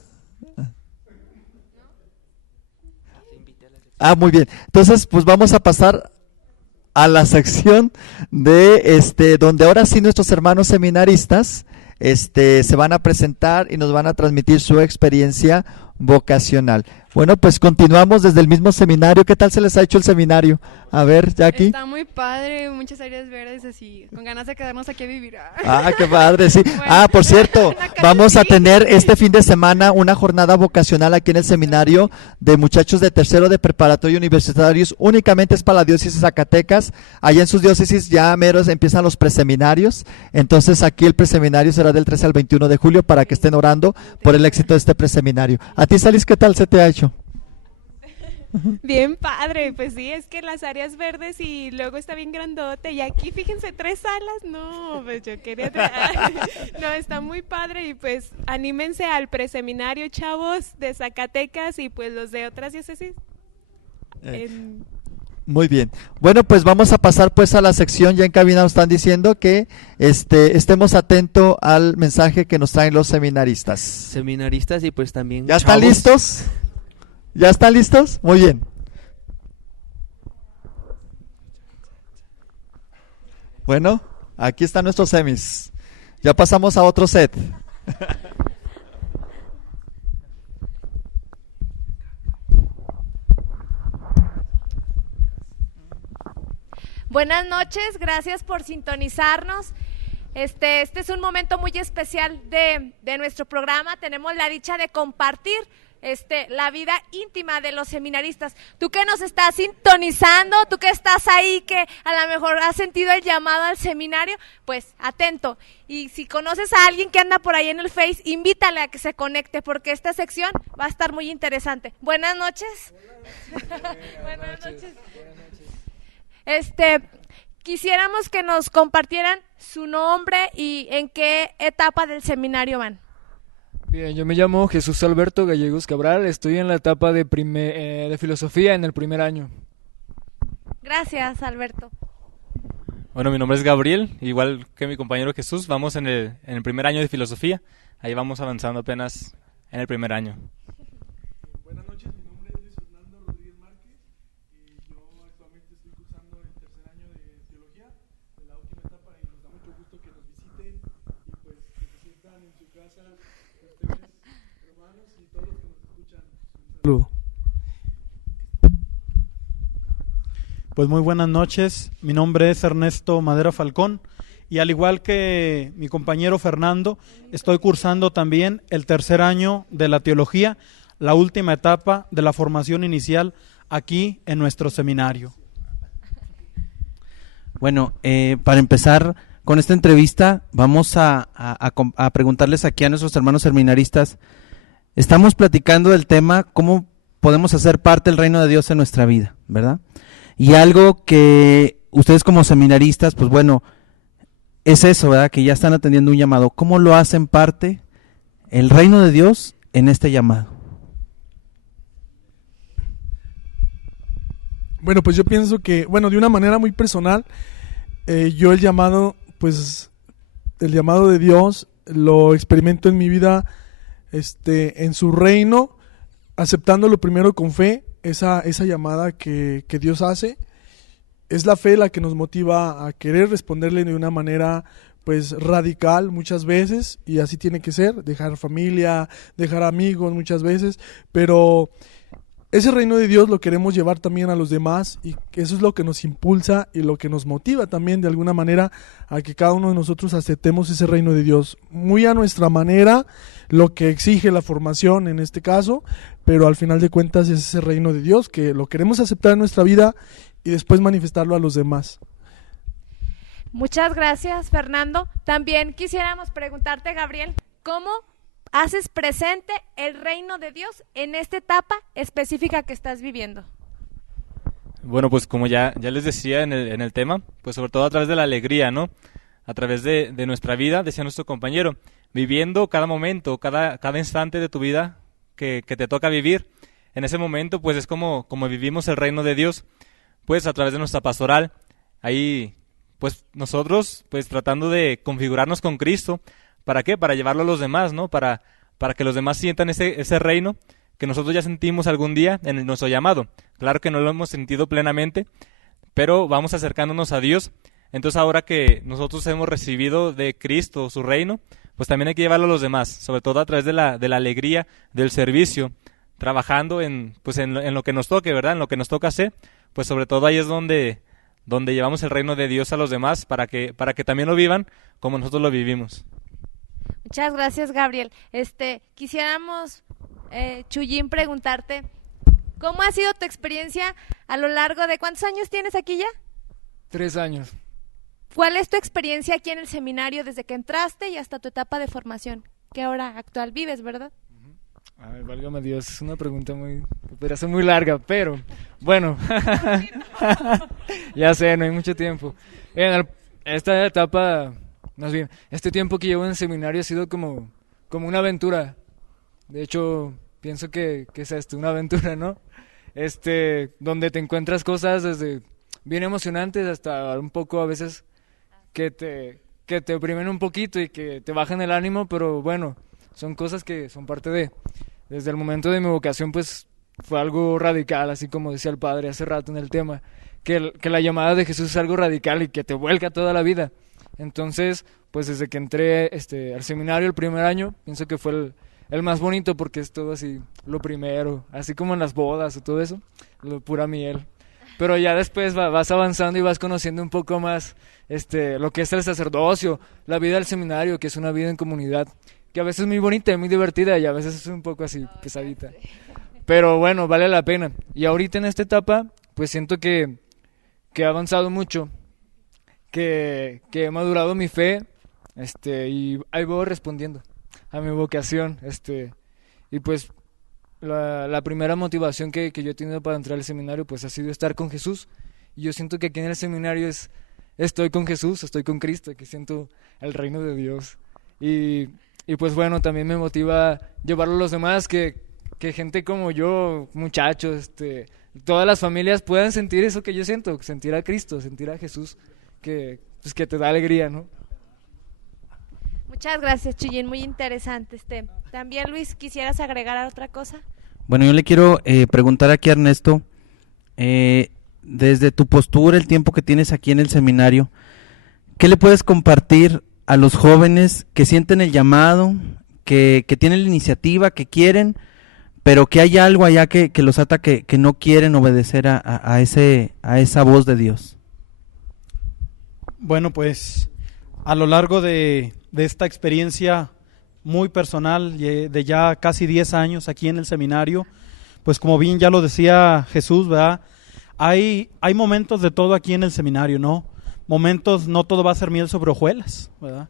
Muy bien. Entonces, pues vamos a pasar a la sección de donde ahora sí nuestros hermanos seminaristas se van a presentar y nos van a transmitir su experiencia vocacional. Bueno, pues continuamos desde el mismo seminario. ¿Qué tal se les ha hecho el seminario? A ver, Jackie. Está muy padre, muchas áreas verdes, así, con ganas de quedarnos aquí a vivir. Qué padre, sí. Bueno, Por cierto, vamos a tener este fin de semana una jornada vocacional aquí en el seminario de muchachos de tercero de preparatoria universitarios. Únicamente es para la diócesis de Zacatecas. Allá en sus diócesis ya meros empiezan los preseminarios. Entonces aquí el preseminario será del 13 al 21 de julio para que estén orando por el éxito de este preseminario. ¿A ti, Salis, qué tal se te ha hecho? Bien padre, pues sí, es que las áreas verdes y luego está bien grandote, y aquí fíjense 3 salas, no, pues yo quería no, está muy padre, y pues anímense al preseminario, chavos de Zacatecas y pues los de otras diócesis. Muy bien, bueno, pues vamos a pasar pues a la sección. Ya en cabina nos están diciendo que estemos atentos al mensaje que nos traen los seminaristas. Y pues también ¿Ya están listos? ¿Ya están listos? Muy bien. Bueno, aquí están nuestros semis. Ya pasamos a otro set. Buenas noches, gracias por sintonizarnos. Este es un momento muy especial de nuestro programa. Tenemos la dicha de compartir la vida íntima de los seminaristas. Tú que nos estás sintonizando, tú que estás ahí, que a lo mejor has sentido el llamado al seminario, pues atento. Y si conoces a alguien que anda por ahí en el Face, invítale a que se conecte, porque esta sección va a estar muy interesante. Buenas noches. Buenas noches. Quisiéramos que nos compartieran su nombre y en qué etapa del seminario van. Bien, yo me llamo Jesús Alberto Gallegos Cabral, estoy en la etapa de filosofía en el primer año. Gracias, Alberto. Bueno, mi nombre es Gabriel, igual que mi compañero Jesús, vamos en el primer año de filosofía, ahí vamos avanzando apenas en el primer año. Buenas noches, mi nombre es Luis Fernando Rodríguez Márquez y yo actualmente estoy cursando el tercer año de teología, de la última etapa, y nos da mucho gusto que nos visiten y pues que se sientan en su casa, ustedes, hermanos y todos los que nos escuchan. Un saludo. Pues muy buenas noches, mi nombre es Ernesto Madera Falcón y al igual que mi compañero Fernando, estoy cursando también el tercer año de la teología, la última etapa de la formación inicial aquí en nuestro seminario. Bueno, para empezar con esta entrevista, vamos a preguntarles aquí a nuestros hermanos seminaristas. Estamos platicando del tema cómo podemos hacer parte del reino de Dios en nuestra vida, ¿verdad? Y algo que ustedes como seminaristas, pues bueno, es eso, ¿verdad? Que ya están atendiendo un llamado. ¿Cómo lo hacen parte el reino de Dios en este llamado? Bueno, pues yo pienso que, bueno, de una manera muy personal, yo el llamado de Dios lo experimento en mi vida, en su reino, aceptándolo primero con fe, esa llamada que Dios hace. Es la fe la que nos motiva a querer responderle de una manera pues radical muchas veces, y así tiene que ser, dejar familia, dejar amigos muchas veces, pero ese reino de Dios lo queremos llevar también a los demás, y eso es lo que nos impulsa y lo que nos motiva también de alguna manera a que cada uno de nosotros aceptemos ese reino de Dios, muy a nuestra manera, lo que exige la formación en este caso, pero al final de cuentas es ese reino de Dios que lo queremos aceptar en nuestra vida y después manifestarlo a los demás. Muchas gracias, Fernando. También quisiéramos preguntarte, Gabriel, ¿cómo haces presente el reino de Dios en esta etapa específica que estás viviendo? Bueno, pues como ya les decía en el tema, pues sobre todo a través de la alegría, ¿no? A través de nuestra vida, decía nuestro compañero, viviendo cada momento, cada instante de tu vida que te toca vivir. En ese momento, pues es como vivimos el reino de Dios, pues a través de nuestra pastoral. Ahí, pues nosotros, pues tratando de configurarnos con Cristo. ¿Para qué? Para llevarlo a los demás, ¿no? Para que los demás sientan ese reino que nosotros ya sentimos algún día en nuestro llamado. Claro que no lo hemos sentido plenamente, pero vamos acercándonos a Dios. Entonces ahora que nosotros hemos recibido de Cristo su reino, pues también hay que llevarlo a los demás, sobre todo a través de la alegría, del servicio, trabajando en lo que nos toque, ¿verdad? En lo que nos toca hacer, pues sobre todo ahí es donde llevamos el reino de Dios a los demás para que también lo vivan como nosotros lo vivimos. Muchas gracias, Gabriel. Quisiéramos, Chuyín, preguntarte, ¿cómo ha sido tu experiencia a lo largo de cuántos años tienes aquí ya? 3 años. ¿Cuál es tu experiencia aquí en el seminario desde que entraste y hasta tu etapa de formación, que ahora actual vives, verdad? Ay, válgame Dios, es una pregunta que podría ser muy larga, pero bueno, ya sé, no hay mucho tiempo. Esta etapa, más bien, este tiempo que llevo en el seminario ha sido como una aventura. De hecho, pienso que es una aventura, ¿no? Donde te encuentras cosas desde bien emocionantes hasta un poco a veces que te oprimen un poquito y que te bajan el ánimo, pero bueno, son cosas que son parte desde el momento de mi vocación, pues fue algo radical, así como decía el padre hace rato en el tema, que la llamada de Jesús es algo radical y que te vuelca toda la vida. Entonces, pues desde que entré al seminario el primer año, pienso que fue el más bonito porque es todo así, lo primero, así como en las bodas o todo eso, pura miel. Pero ya después vas avanzando y vas conociendo un poco más lo que es el sacerdocio, la vida del seminario, que es una vida en comunidad, que a veces es muy bonita y muy divertida y a veces es un poco así pesadita. Pero bueno, vale la pena. Y ahorita en esta etapa, pues siento que he avanzado mucho, que he madurado mi fe, y ahí voy respondiendo a mi vocación, y pues la primera motivación que yo he tenido para entrar al seminario pues ha sido estar con Jesús. Y yo siento que aquí en el seminario estoy con Jesús, estoy con Cristo, que siento el reino de Dios. Y pues bueno, también me motiva llevarlo a los demás, que gente como yo, muchachos, todas las familias puedan sentir eso que yo siento, sentir a Cristo, sentir a Jesús, que te da alegría, ¿no? Muchas gracias, Chuyín, muy interesante. También, Luis, ¿quisieras agregar otra cosa? Bueno, yo le quiero preguntar aquí a Ernesto, desde tu postura, el tiempo que tienes aquí en el seminario, ¿qué le puedes compartir a los jóvenes que sienten el llamado, que tienen la iniciativa, que quieren, pero que hay algo allá que los ata, que no quieren obedecer a esa voz de Dios? Bueno, pues a lo largo de esta experiencia muy personal, de ya casi 10 años aquí en el seminario, pues como bien ya lo decía Jesús, ¿verdad? Hay momentos de todo aquí en el seminario, ¿no? Momentos, no todo va a ser miel sobre hojuelas, ¿verdad?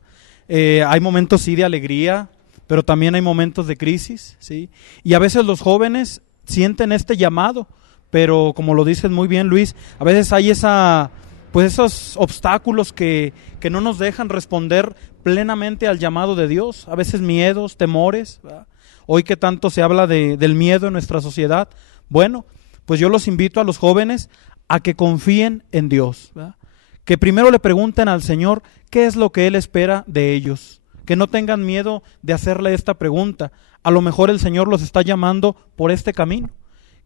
Hay momentos sí de alegría, pero también hay momentos de crisis, ¿sí? Y a veces los jóvenes sienten este llamado, pero como lo dices muy bien, Luis, a veces hay esos obstáculos que no nos dejan responder plenamente al llamado de Dios, a veces miedos, temores, ¿verdad? Hoy que tanto se habla del miedo en nuestra sociedad, bueno, pues yo los invito a los jóvenes a que confíen en Dios, ¿verdad? Que primero le pregunten al Señor qué es lo que Él espera de ellos, que no tengan miedo de hacerle esta pregunta. A lo mejor el Señor los está llamando por este camino,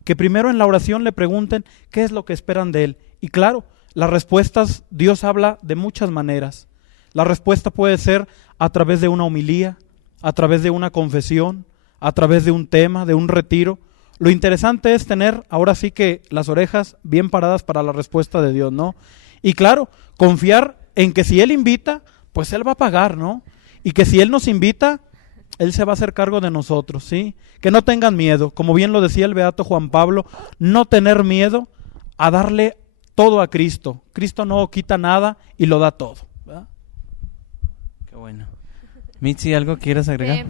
que primero en la oración le pregunten qué es lo que esperan de Él. Y claro, las respuestas, Dios habla de muchas maneras. La respuesta puede ser a través de una homilía, a través de una confesión, a través de un tema, de un retiro. Lo interesante es tener ahora sí que las orejas bien paradas para la respuesta de Dios, ¿no? Y claro, confiar en que si Él invita, pues Él va a pagar, ¿no? Y que si Él nos invita, Él se va a hacer cargo de nosotros, ¿sí? Que no tengan miedo, como bien lo decía el beato Juan Pablo, no tener miedo a darle todo a Cristo. Cristo no quita nada y lo da todo, ¿verdad? Qué bueno. Mitzi, ¿algo quieres agregar?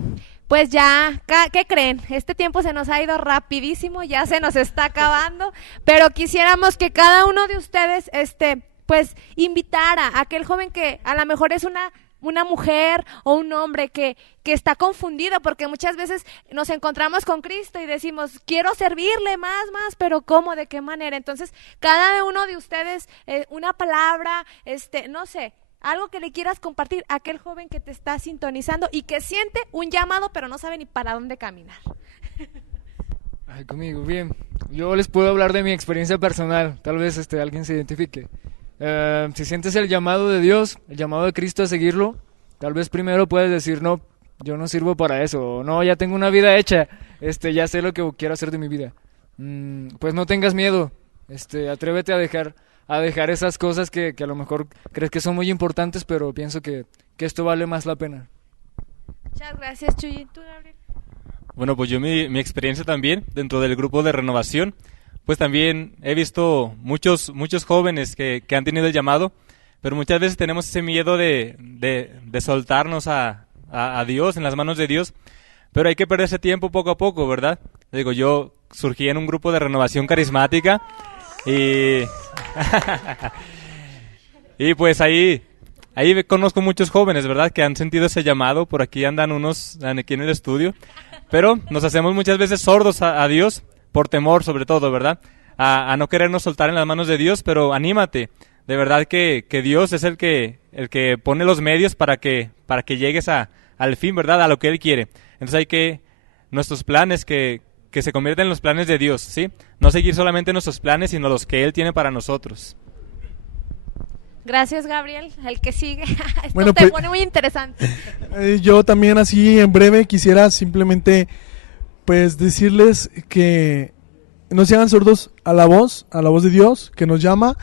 Pues ya, ¿qué creen? Este tiempo se nos ha ido rapidísimo, ya se nos está acabando, pero quisiéramos que cada uno de ustedes, pues, invitara a aquel joven que a lo mejor es una mujer o un hombre que está confundido, porque muchas veces nos encontramos con Cristo y decimos, quiero servirle más, pero ¿cómo? ¿De qué manera? Entonces, cada uno de ustedes, una palabra, no sé, algo que le quieras compartir a aquel joven que te está sintonizando y que siente un llamado, pero no sabe ni para dónde caminar. Ay, conmigo, bien. Yo les puedo hablar de mi experiencia personal, tal vez alguien se identifique. Si sientes el llamado de Dios, el llamado de Cristo a seguirlo, tal vez primero puedes decir, no, yo no sirvo para eso, o no, ya tengo una vida hecha, ya sé lo que quiero hacer de mi vida. Pues no tengas miedo, atrévete a dejar esas cosas que a lo mejor crees que son muy importantes, pero pienso que esto vale más la pena. Muchas gracias, Chuyín. ¿Tú, Gabriel? Bueno, pues yo mi experiencia también dentro del grupo de renovación, pues también he visto muchos jóvenes que han tenido el llamado, pero muchas veces tenemos ese miedo de soltarnos a Dios, en las manos de Dios, pero hay que perder ese tiempo poco a poco, ¿verdad? Digo, yo surgí en un grupo de renovación carismática y pues ahí conozco muchos jóvenes, ¿verdad? Que han sentido ese llamado, por aquí andan unos aquí en el estudio, pero nos hacemos muchas veces sordos a Dios, por temor sobre todo, ¿verdad? A no querernos soltar en las manos de Dios, pero anímate, de verdad que Dios es el que pone los medios para que llegues al fin, ¿verdad? A lo que Él quiere. Entonces hay que, nuestros planes que se convierten en los planes de Dios, ¿sí? No seguir solamente nuestros planes, sino los que Él tiene para nosotros. Gracias, Gabriel. El que sigue. Esto Bueno, te pues, pone muy interesante. Yo también así en breve quisiera simplemente pues decirles que no se hagan sordos a la voz de Dios que nos llama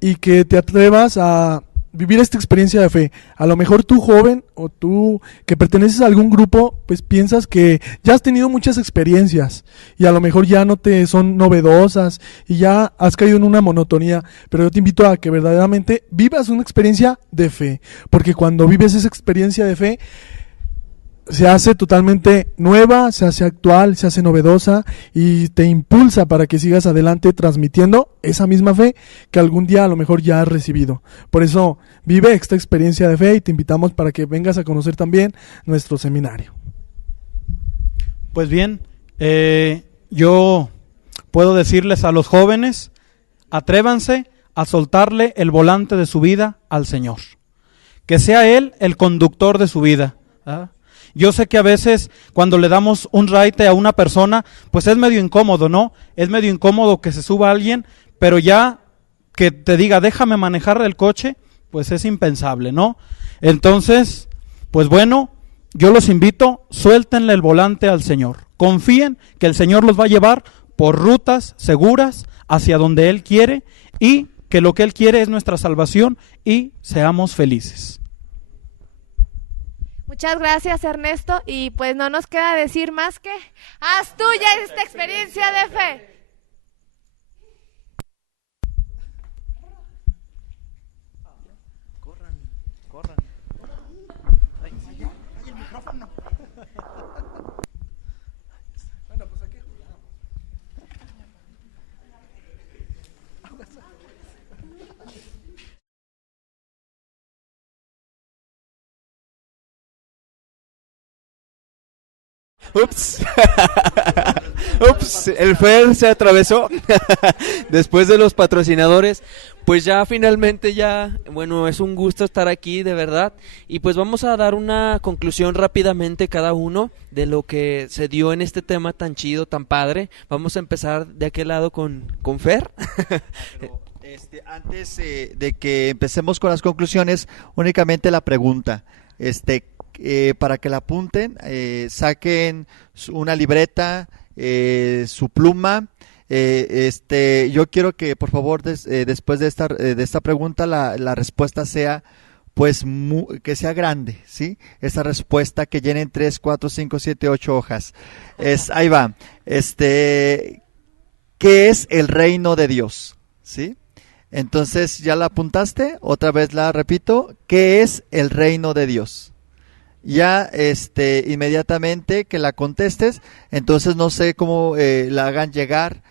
y que te atrevas a vivir esta experiencia de fe. A lo mejor tú joven o tú que perteneces a algún grupo, pues piensas que ya has tenido muchas experiencias y a lo mejor ya no te son novedosas y ya has caído en una monotonía, pero yo te invito a que verdaderamente vivas una experiencia de fe, porque cuando vives esa experiencia de fe se hace totalmente nueva, se hace actual, se hace novedosa y te impulsa para que sigas adelante transmitiendo esa misma fe que algún día a lo mejor ya has recibido. Por eso vive esta experiencia de fe y te invitamos para que vengas a conocer también nuestro seminario. Pues bien, yo puedo decirles a los jóvenes, atrévanse a soltarle el volante de su vida al Señor. Que sea Él el conductor de su vida. ¿Ah? Yo sé que a veces cuando le damos un raite a una persona, pues es medio incómodo, ¿no? Es medio incómodo que se suba alguien, pero ya que te diga, déjame manejar el coche, pues es impensable, ¿no? Entonces, pues bueno, yo los invito, suéltenle el volante al Señor. Confíen que el Señor los va a llevar por rutas seguras hacia donde Él quiere y que lo que Él quiere es nuestra salvación y seamos felices. Muchas gracias, Ernesto, y pues no nos queda decir más que haz tuya esta experiencia de fe. Corran. Ay, el micrófono. Bueno, pues aquí Ups, el Fer se atravesó después de los patrocinadores. Pues ya finalmente bueno, es un gusto estar aquí, de verdad. Y pues vamos a dar una conclusión rápidamente cada uno de lo que se dio en este tema tan chido, tan padre. Vamos a empezar de aquel lado con Fer. Antes de que empecemos con las conclusiones, únicamente la pregunta, para que la apunten, saquen una libreta, su pluma. Yo quiero que por favor después de esta pregunta la respuesta sea pues que sea grande, ¿sí? Esa respuesta que llenen 3, 4, 5, 7, 8 hojas. Ahí va. ¿Qué es el reino de Dios? ¿Sí? Entonces, ¿ya la apuntaste? Otra vez la repito. ¿Qué es el reino de Dios? Ya inmediatamente que la contestes, entonces no sé cómo la hagan llegar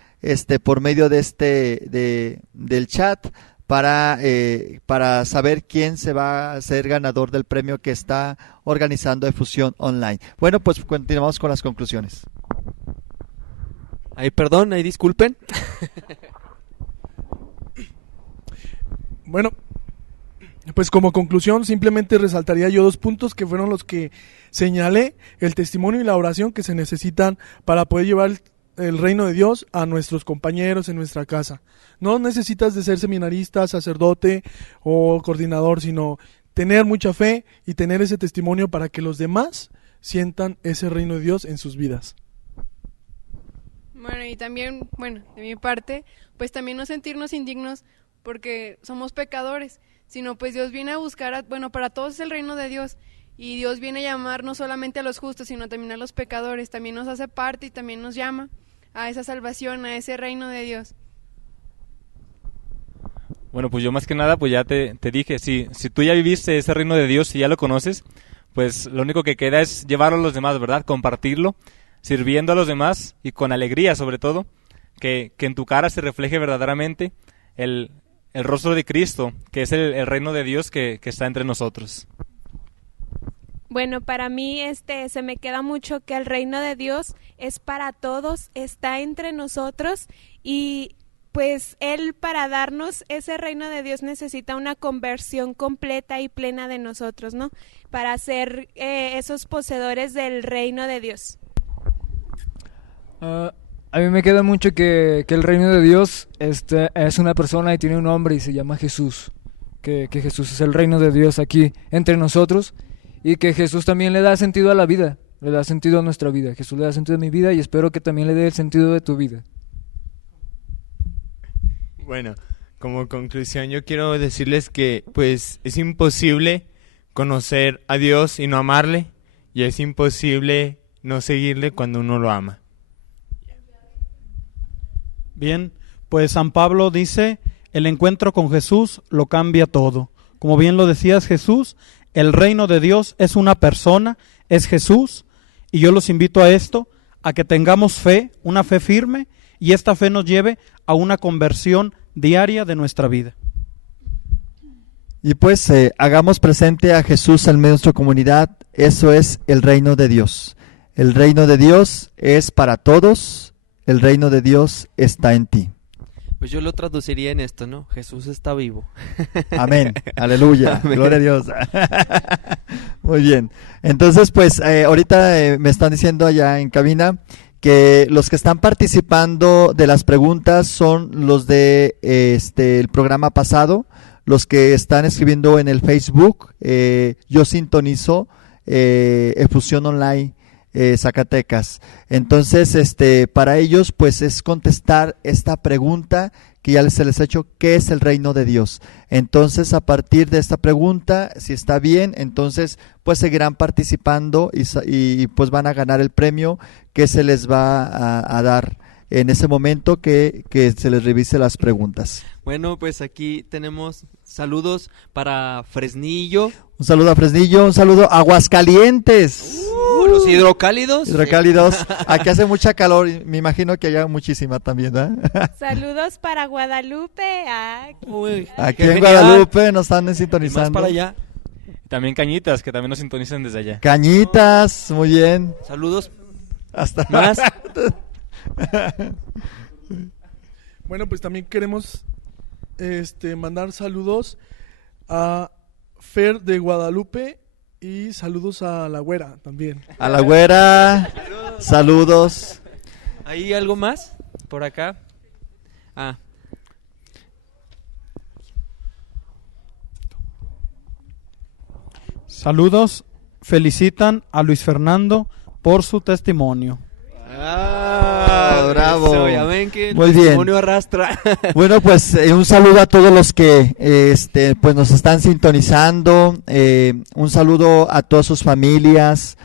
por medio de del chat para saber quién se va a ser ganador del premio que está organizando Efusión Online. Bueno, pues continuamos con las conclusiones. Ay, perdón, ahí disculpen. Bueno, pues como conclusión simplemente resaltaría yo 2 puntos que fueron los que señalé: el testimonio y la oración que se necesitan para poder llevar el reino de Dios a nuestros compañeros en nuestra casa. No necesitas de ser seminarista, sacerdote o coordinador, sino tener mucha fe y tener ese testimonio para que los demás sientan ese reino de Dios en sus vidas. Bueno, y también, de mi parte, pues también no sentirnos indignos porque somos pecadores, sino pues Dios viene a buscar, para todos es el reino de Dios, y Dios viene a llamar no solamente a los justos, sino también a los pecadores, también nos hace parte y también nos llama a esa salvación, a ese reino de Dios. Bueno, pues yo más que nada, pues ya te dije, si tú ya viviste ese reino de Dios y ya lo conoces, pues lo único que queda es llevarlo a los demás, ¿verdad? Compartirlo, sirviendo a los demás y con alegría sobre todo, que en tu cara se refleje verdaderamente el rostro de Cristo, que es el reino de Dios que está entre nosotros. Bueno, para mí se me queda mucho que el reino de Dios es para todos, está entre nosotros, y pues Él, para darnos ese reino de Dios, necesita una conversión completa y plena de nosotros, ¿no? Para ser esos poseedores del reino de Dios. A mí me queda mucho que el reino de Dios es una persona y tiene un nombre y se llama Jesús. Que Jesús es el reino de Dios aquí entre nosotros, y que Jesús también le da sentido a la vida, le da sentido a nuestra vida. Jesús le da sentido a mi vida y espero que también le dé el sentido de tu vida. Bueno, como conclusión yo quiero decirles que pues es imposible conocer a Dios y no amarle, y es imposible no seguirle cuando uno lo ama. Bien, pues San Pablo dice, el encuentro con Jesús lo cambia todo. Como bien lo decías, Jesús, el reino de Dios es una persona, es Jesús, y yo los invito a esto, a que tengamos fe, una fe firme, y esta fe nos lleve a una conversión diaria de nuestra vida. Y pues hagamos presente a Jesús en medio de nuestra comunidad. Eso es el reino de Dios. El reino de Dios es para todos. El reino de Dios está en ti. Pues yo lo traduciría en esto, ¿no? Jesús está vivo. Amén, aleluya, Amén. Gloria a Dios. Muy bien, entonces pues ahorita me están diciendo allá en cabina que los que están participando de las preguntas son los de el programa pasado, los que están escribiendo en el Facebook, yo sintonizo Efusión Online Zacatecas. Entonces, para ellos, pues es contestar esta pregunta que ya se les ha hecho, ¿qué es el reino de Dios? Entonces, a partir de esta pregunta, si está bien, entonces, pues seguirán participando y pues van a ganar el premio que se les va a dar en ese momento que se les revise las preguntas. Bueno, pues aquí tenemos saludos para Fresnillo. Un saludo a Fresnillo, un saludo a Aguascalientes. Los hidrocálidos. Hidrocálidos. Aquí hace mucha calor, y me imagino que allá muchísima también, ¿verdad? Saludos para Guadalupe. Uy, Aquí qué en genial. Guadalupe nos están Y más sintonizando. para allá. También Cañitas, que también nos sintonizan desde allá. Cañitas, muy bien. Saludos. Hasta más. Bueno, pues también queremos mandar saludos a Fer de Guadalupe y saludos a la güera también. A la güera, saludos. ¿Hay algo más por acá? Saludos, felicitan a Luis Fernando por su testimonio. Bravo. Eso, ya ven que el Muy bien. testimonio arrastra. Bueno, pues un saludo a todos los que pues nos están sintonizando, un saludo a todas sus familias,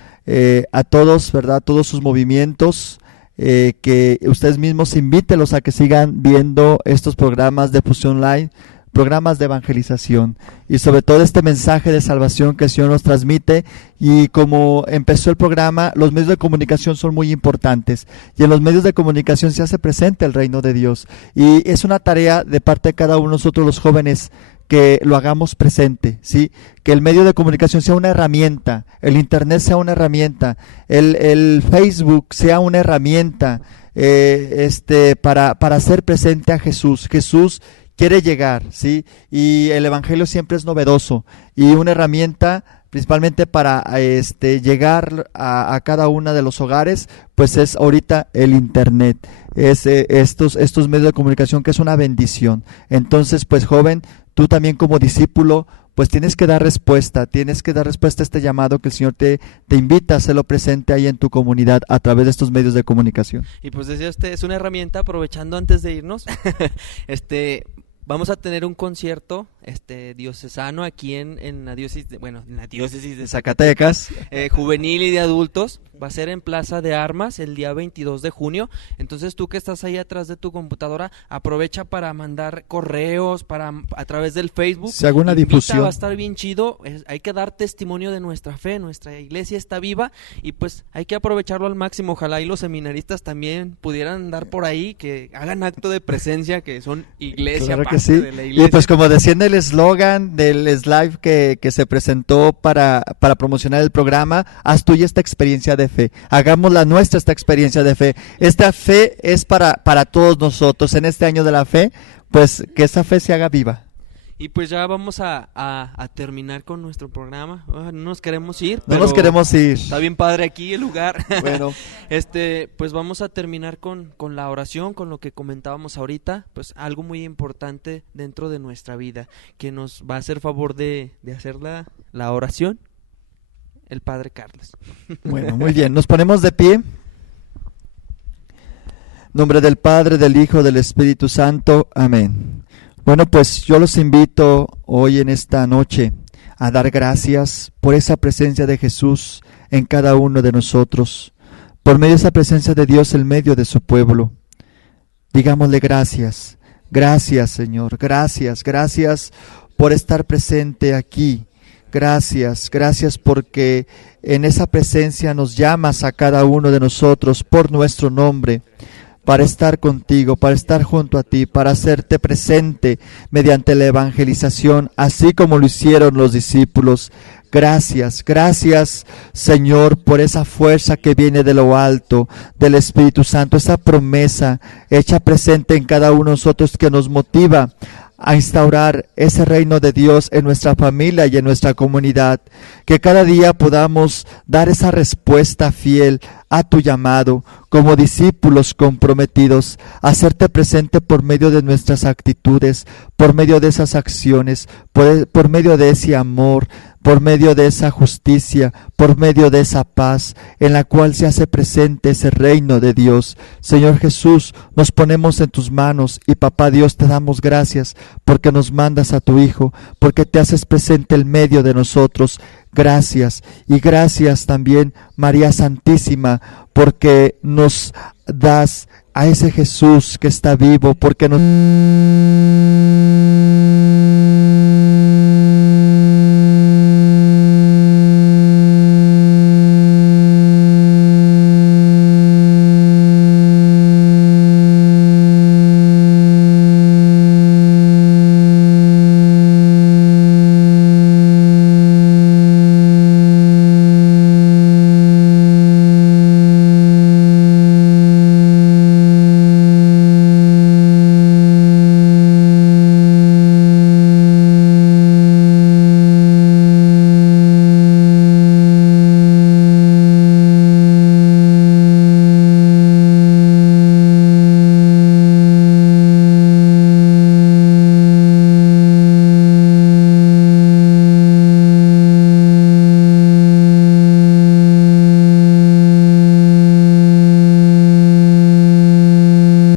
a todos, ¿verdad? Todos sus movimientos, que ustedes mismos invítelos a que sigan viendo estos programas de Fusión Online, programas de evangelización y sobre todo este mensaje de salvación que el Señor nos transmite. Y como empezó el programa, los medios de comunicación son muy importantes y en los medios de comunicación se hace presente el reino de Dios, y es una tarea de parte de cada uno de nosotros los jóvenes que lo hagamos presente, ¿sí? Que el medio de comunicación sea una herramienta, el internet sea una herramienta, el Facebook sea una herramienta para hacer presente a Jesús. Jesús quiere llegar, ¿sí? Y el evangelio siempre es novedoso y una herramienta principalmente para llegar a cada uno de los hogares, pues es ahorita el internet, es estos medios de comunicación, que es una bendición. Entonces, pues joven, tú también como discípulo, pues tienes que dar respuesta a este llamado que el Señor te invita a hacerlo presente ahí en tu comunidad a través de estos medios de comunicación. Y pues decía usted, es una herramienta, aprovechando antes de irnos, vamos a tener un concierto diocesano aquí en la diócesis de Zacatecas, juvenil y de adultos. Va a ser en Plaza de Armas el día 22 de junio. Entonces tú que estás ahí atrás de tu computadora, aprovecha para mandar correos a través del Facebook. Se haga una difusión. Va a estar bien chido. Hay que dar testimonio de nuestra fe. Nuestra iglesia está viva y pues hay que aprovecharlo al máximo. Ojalá y los seminaristas también pudieran dar por ahí, que hagan acto de presencia, que son iglesia, claro parte que sí. de la iglesia. Y pues como decía en el eslogan del slide que se presentó para promocionar el programa, haz tuya esta experiencia de fe, hagamos la nuestra esta experiencia de fe. Esta fe es para todos nosotros en este año de la fe, pues que esa fe se haga viva. Y pues ya vamos a terminar con nuestro programa. No nos queremos ir. No nos queremos ir. Está bien padre aquí el lugar. Bueno. Pues vamos a terminar con la oración, con lo que comentábamos ahorita. Pues algo muy importante dentro de nuestra vida, que nos va a hacer favor de hacer la oración, el Padre Carlos. Bueno, muy bien. Nos ponemos de pie. En nombre del Padre, del Hijo, del Espíritu Santo. Amén. Bueno, pues yo los invito hoy en esta noche a dar gracias por esa presencia de Jesús en cada uno de nosotros, por medio de esa presencia de Dios en medio de su pueblo. Digámosle gracias, gracias Señor, gracias, gracias por estar presente aquí, gracias, gracias porque en esa presencia nos llamas a cada uno de nosotros por nuestro nombre, para estar contigo, para estar junto a ti, para hacerte presente mediante la evangelización, así como lo hicieron los discípulos. Gracias, gracias Señor por esa fuerza que viene de lo alto, del Espíritu Santo, esa promesa hecha presente en cada uno de nosotros que nos motiva a instaurar ese reino de Dios en nuestra familia y en nuestra comunidad, que cada día podamos dar esa respuesta fiel a tu llamado, como discípulos comprometidos, a hacerte presente por medio de nuestras actitudes, por medio de esas acciones, por medio de ese amor, por medio de esa justicia, por medio de esa paz, en la cual se hace presente ese reino de Dios. Señor Jesús, nos ponemos en tus manos y Papá Dios, te damos gracias porque nos mandas a tu Hijo, porque te haces presente en medio de nosotros. Gracias, y gracias también María Santísima, porque nos das a ese Jesús que está vivo, porque nos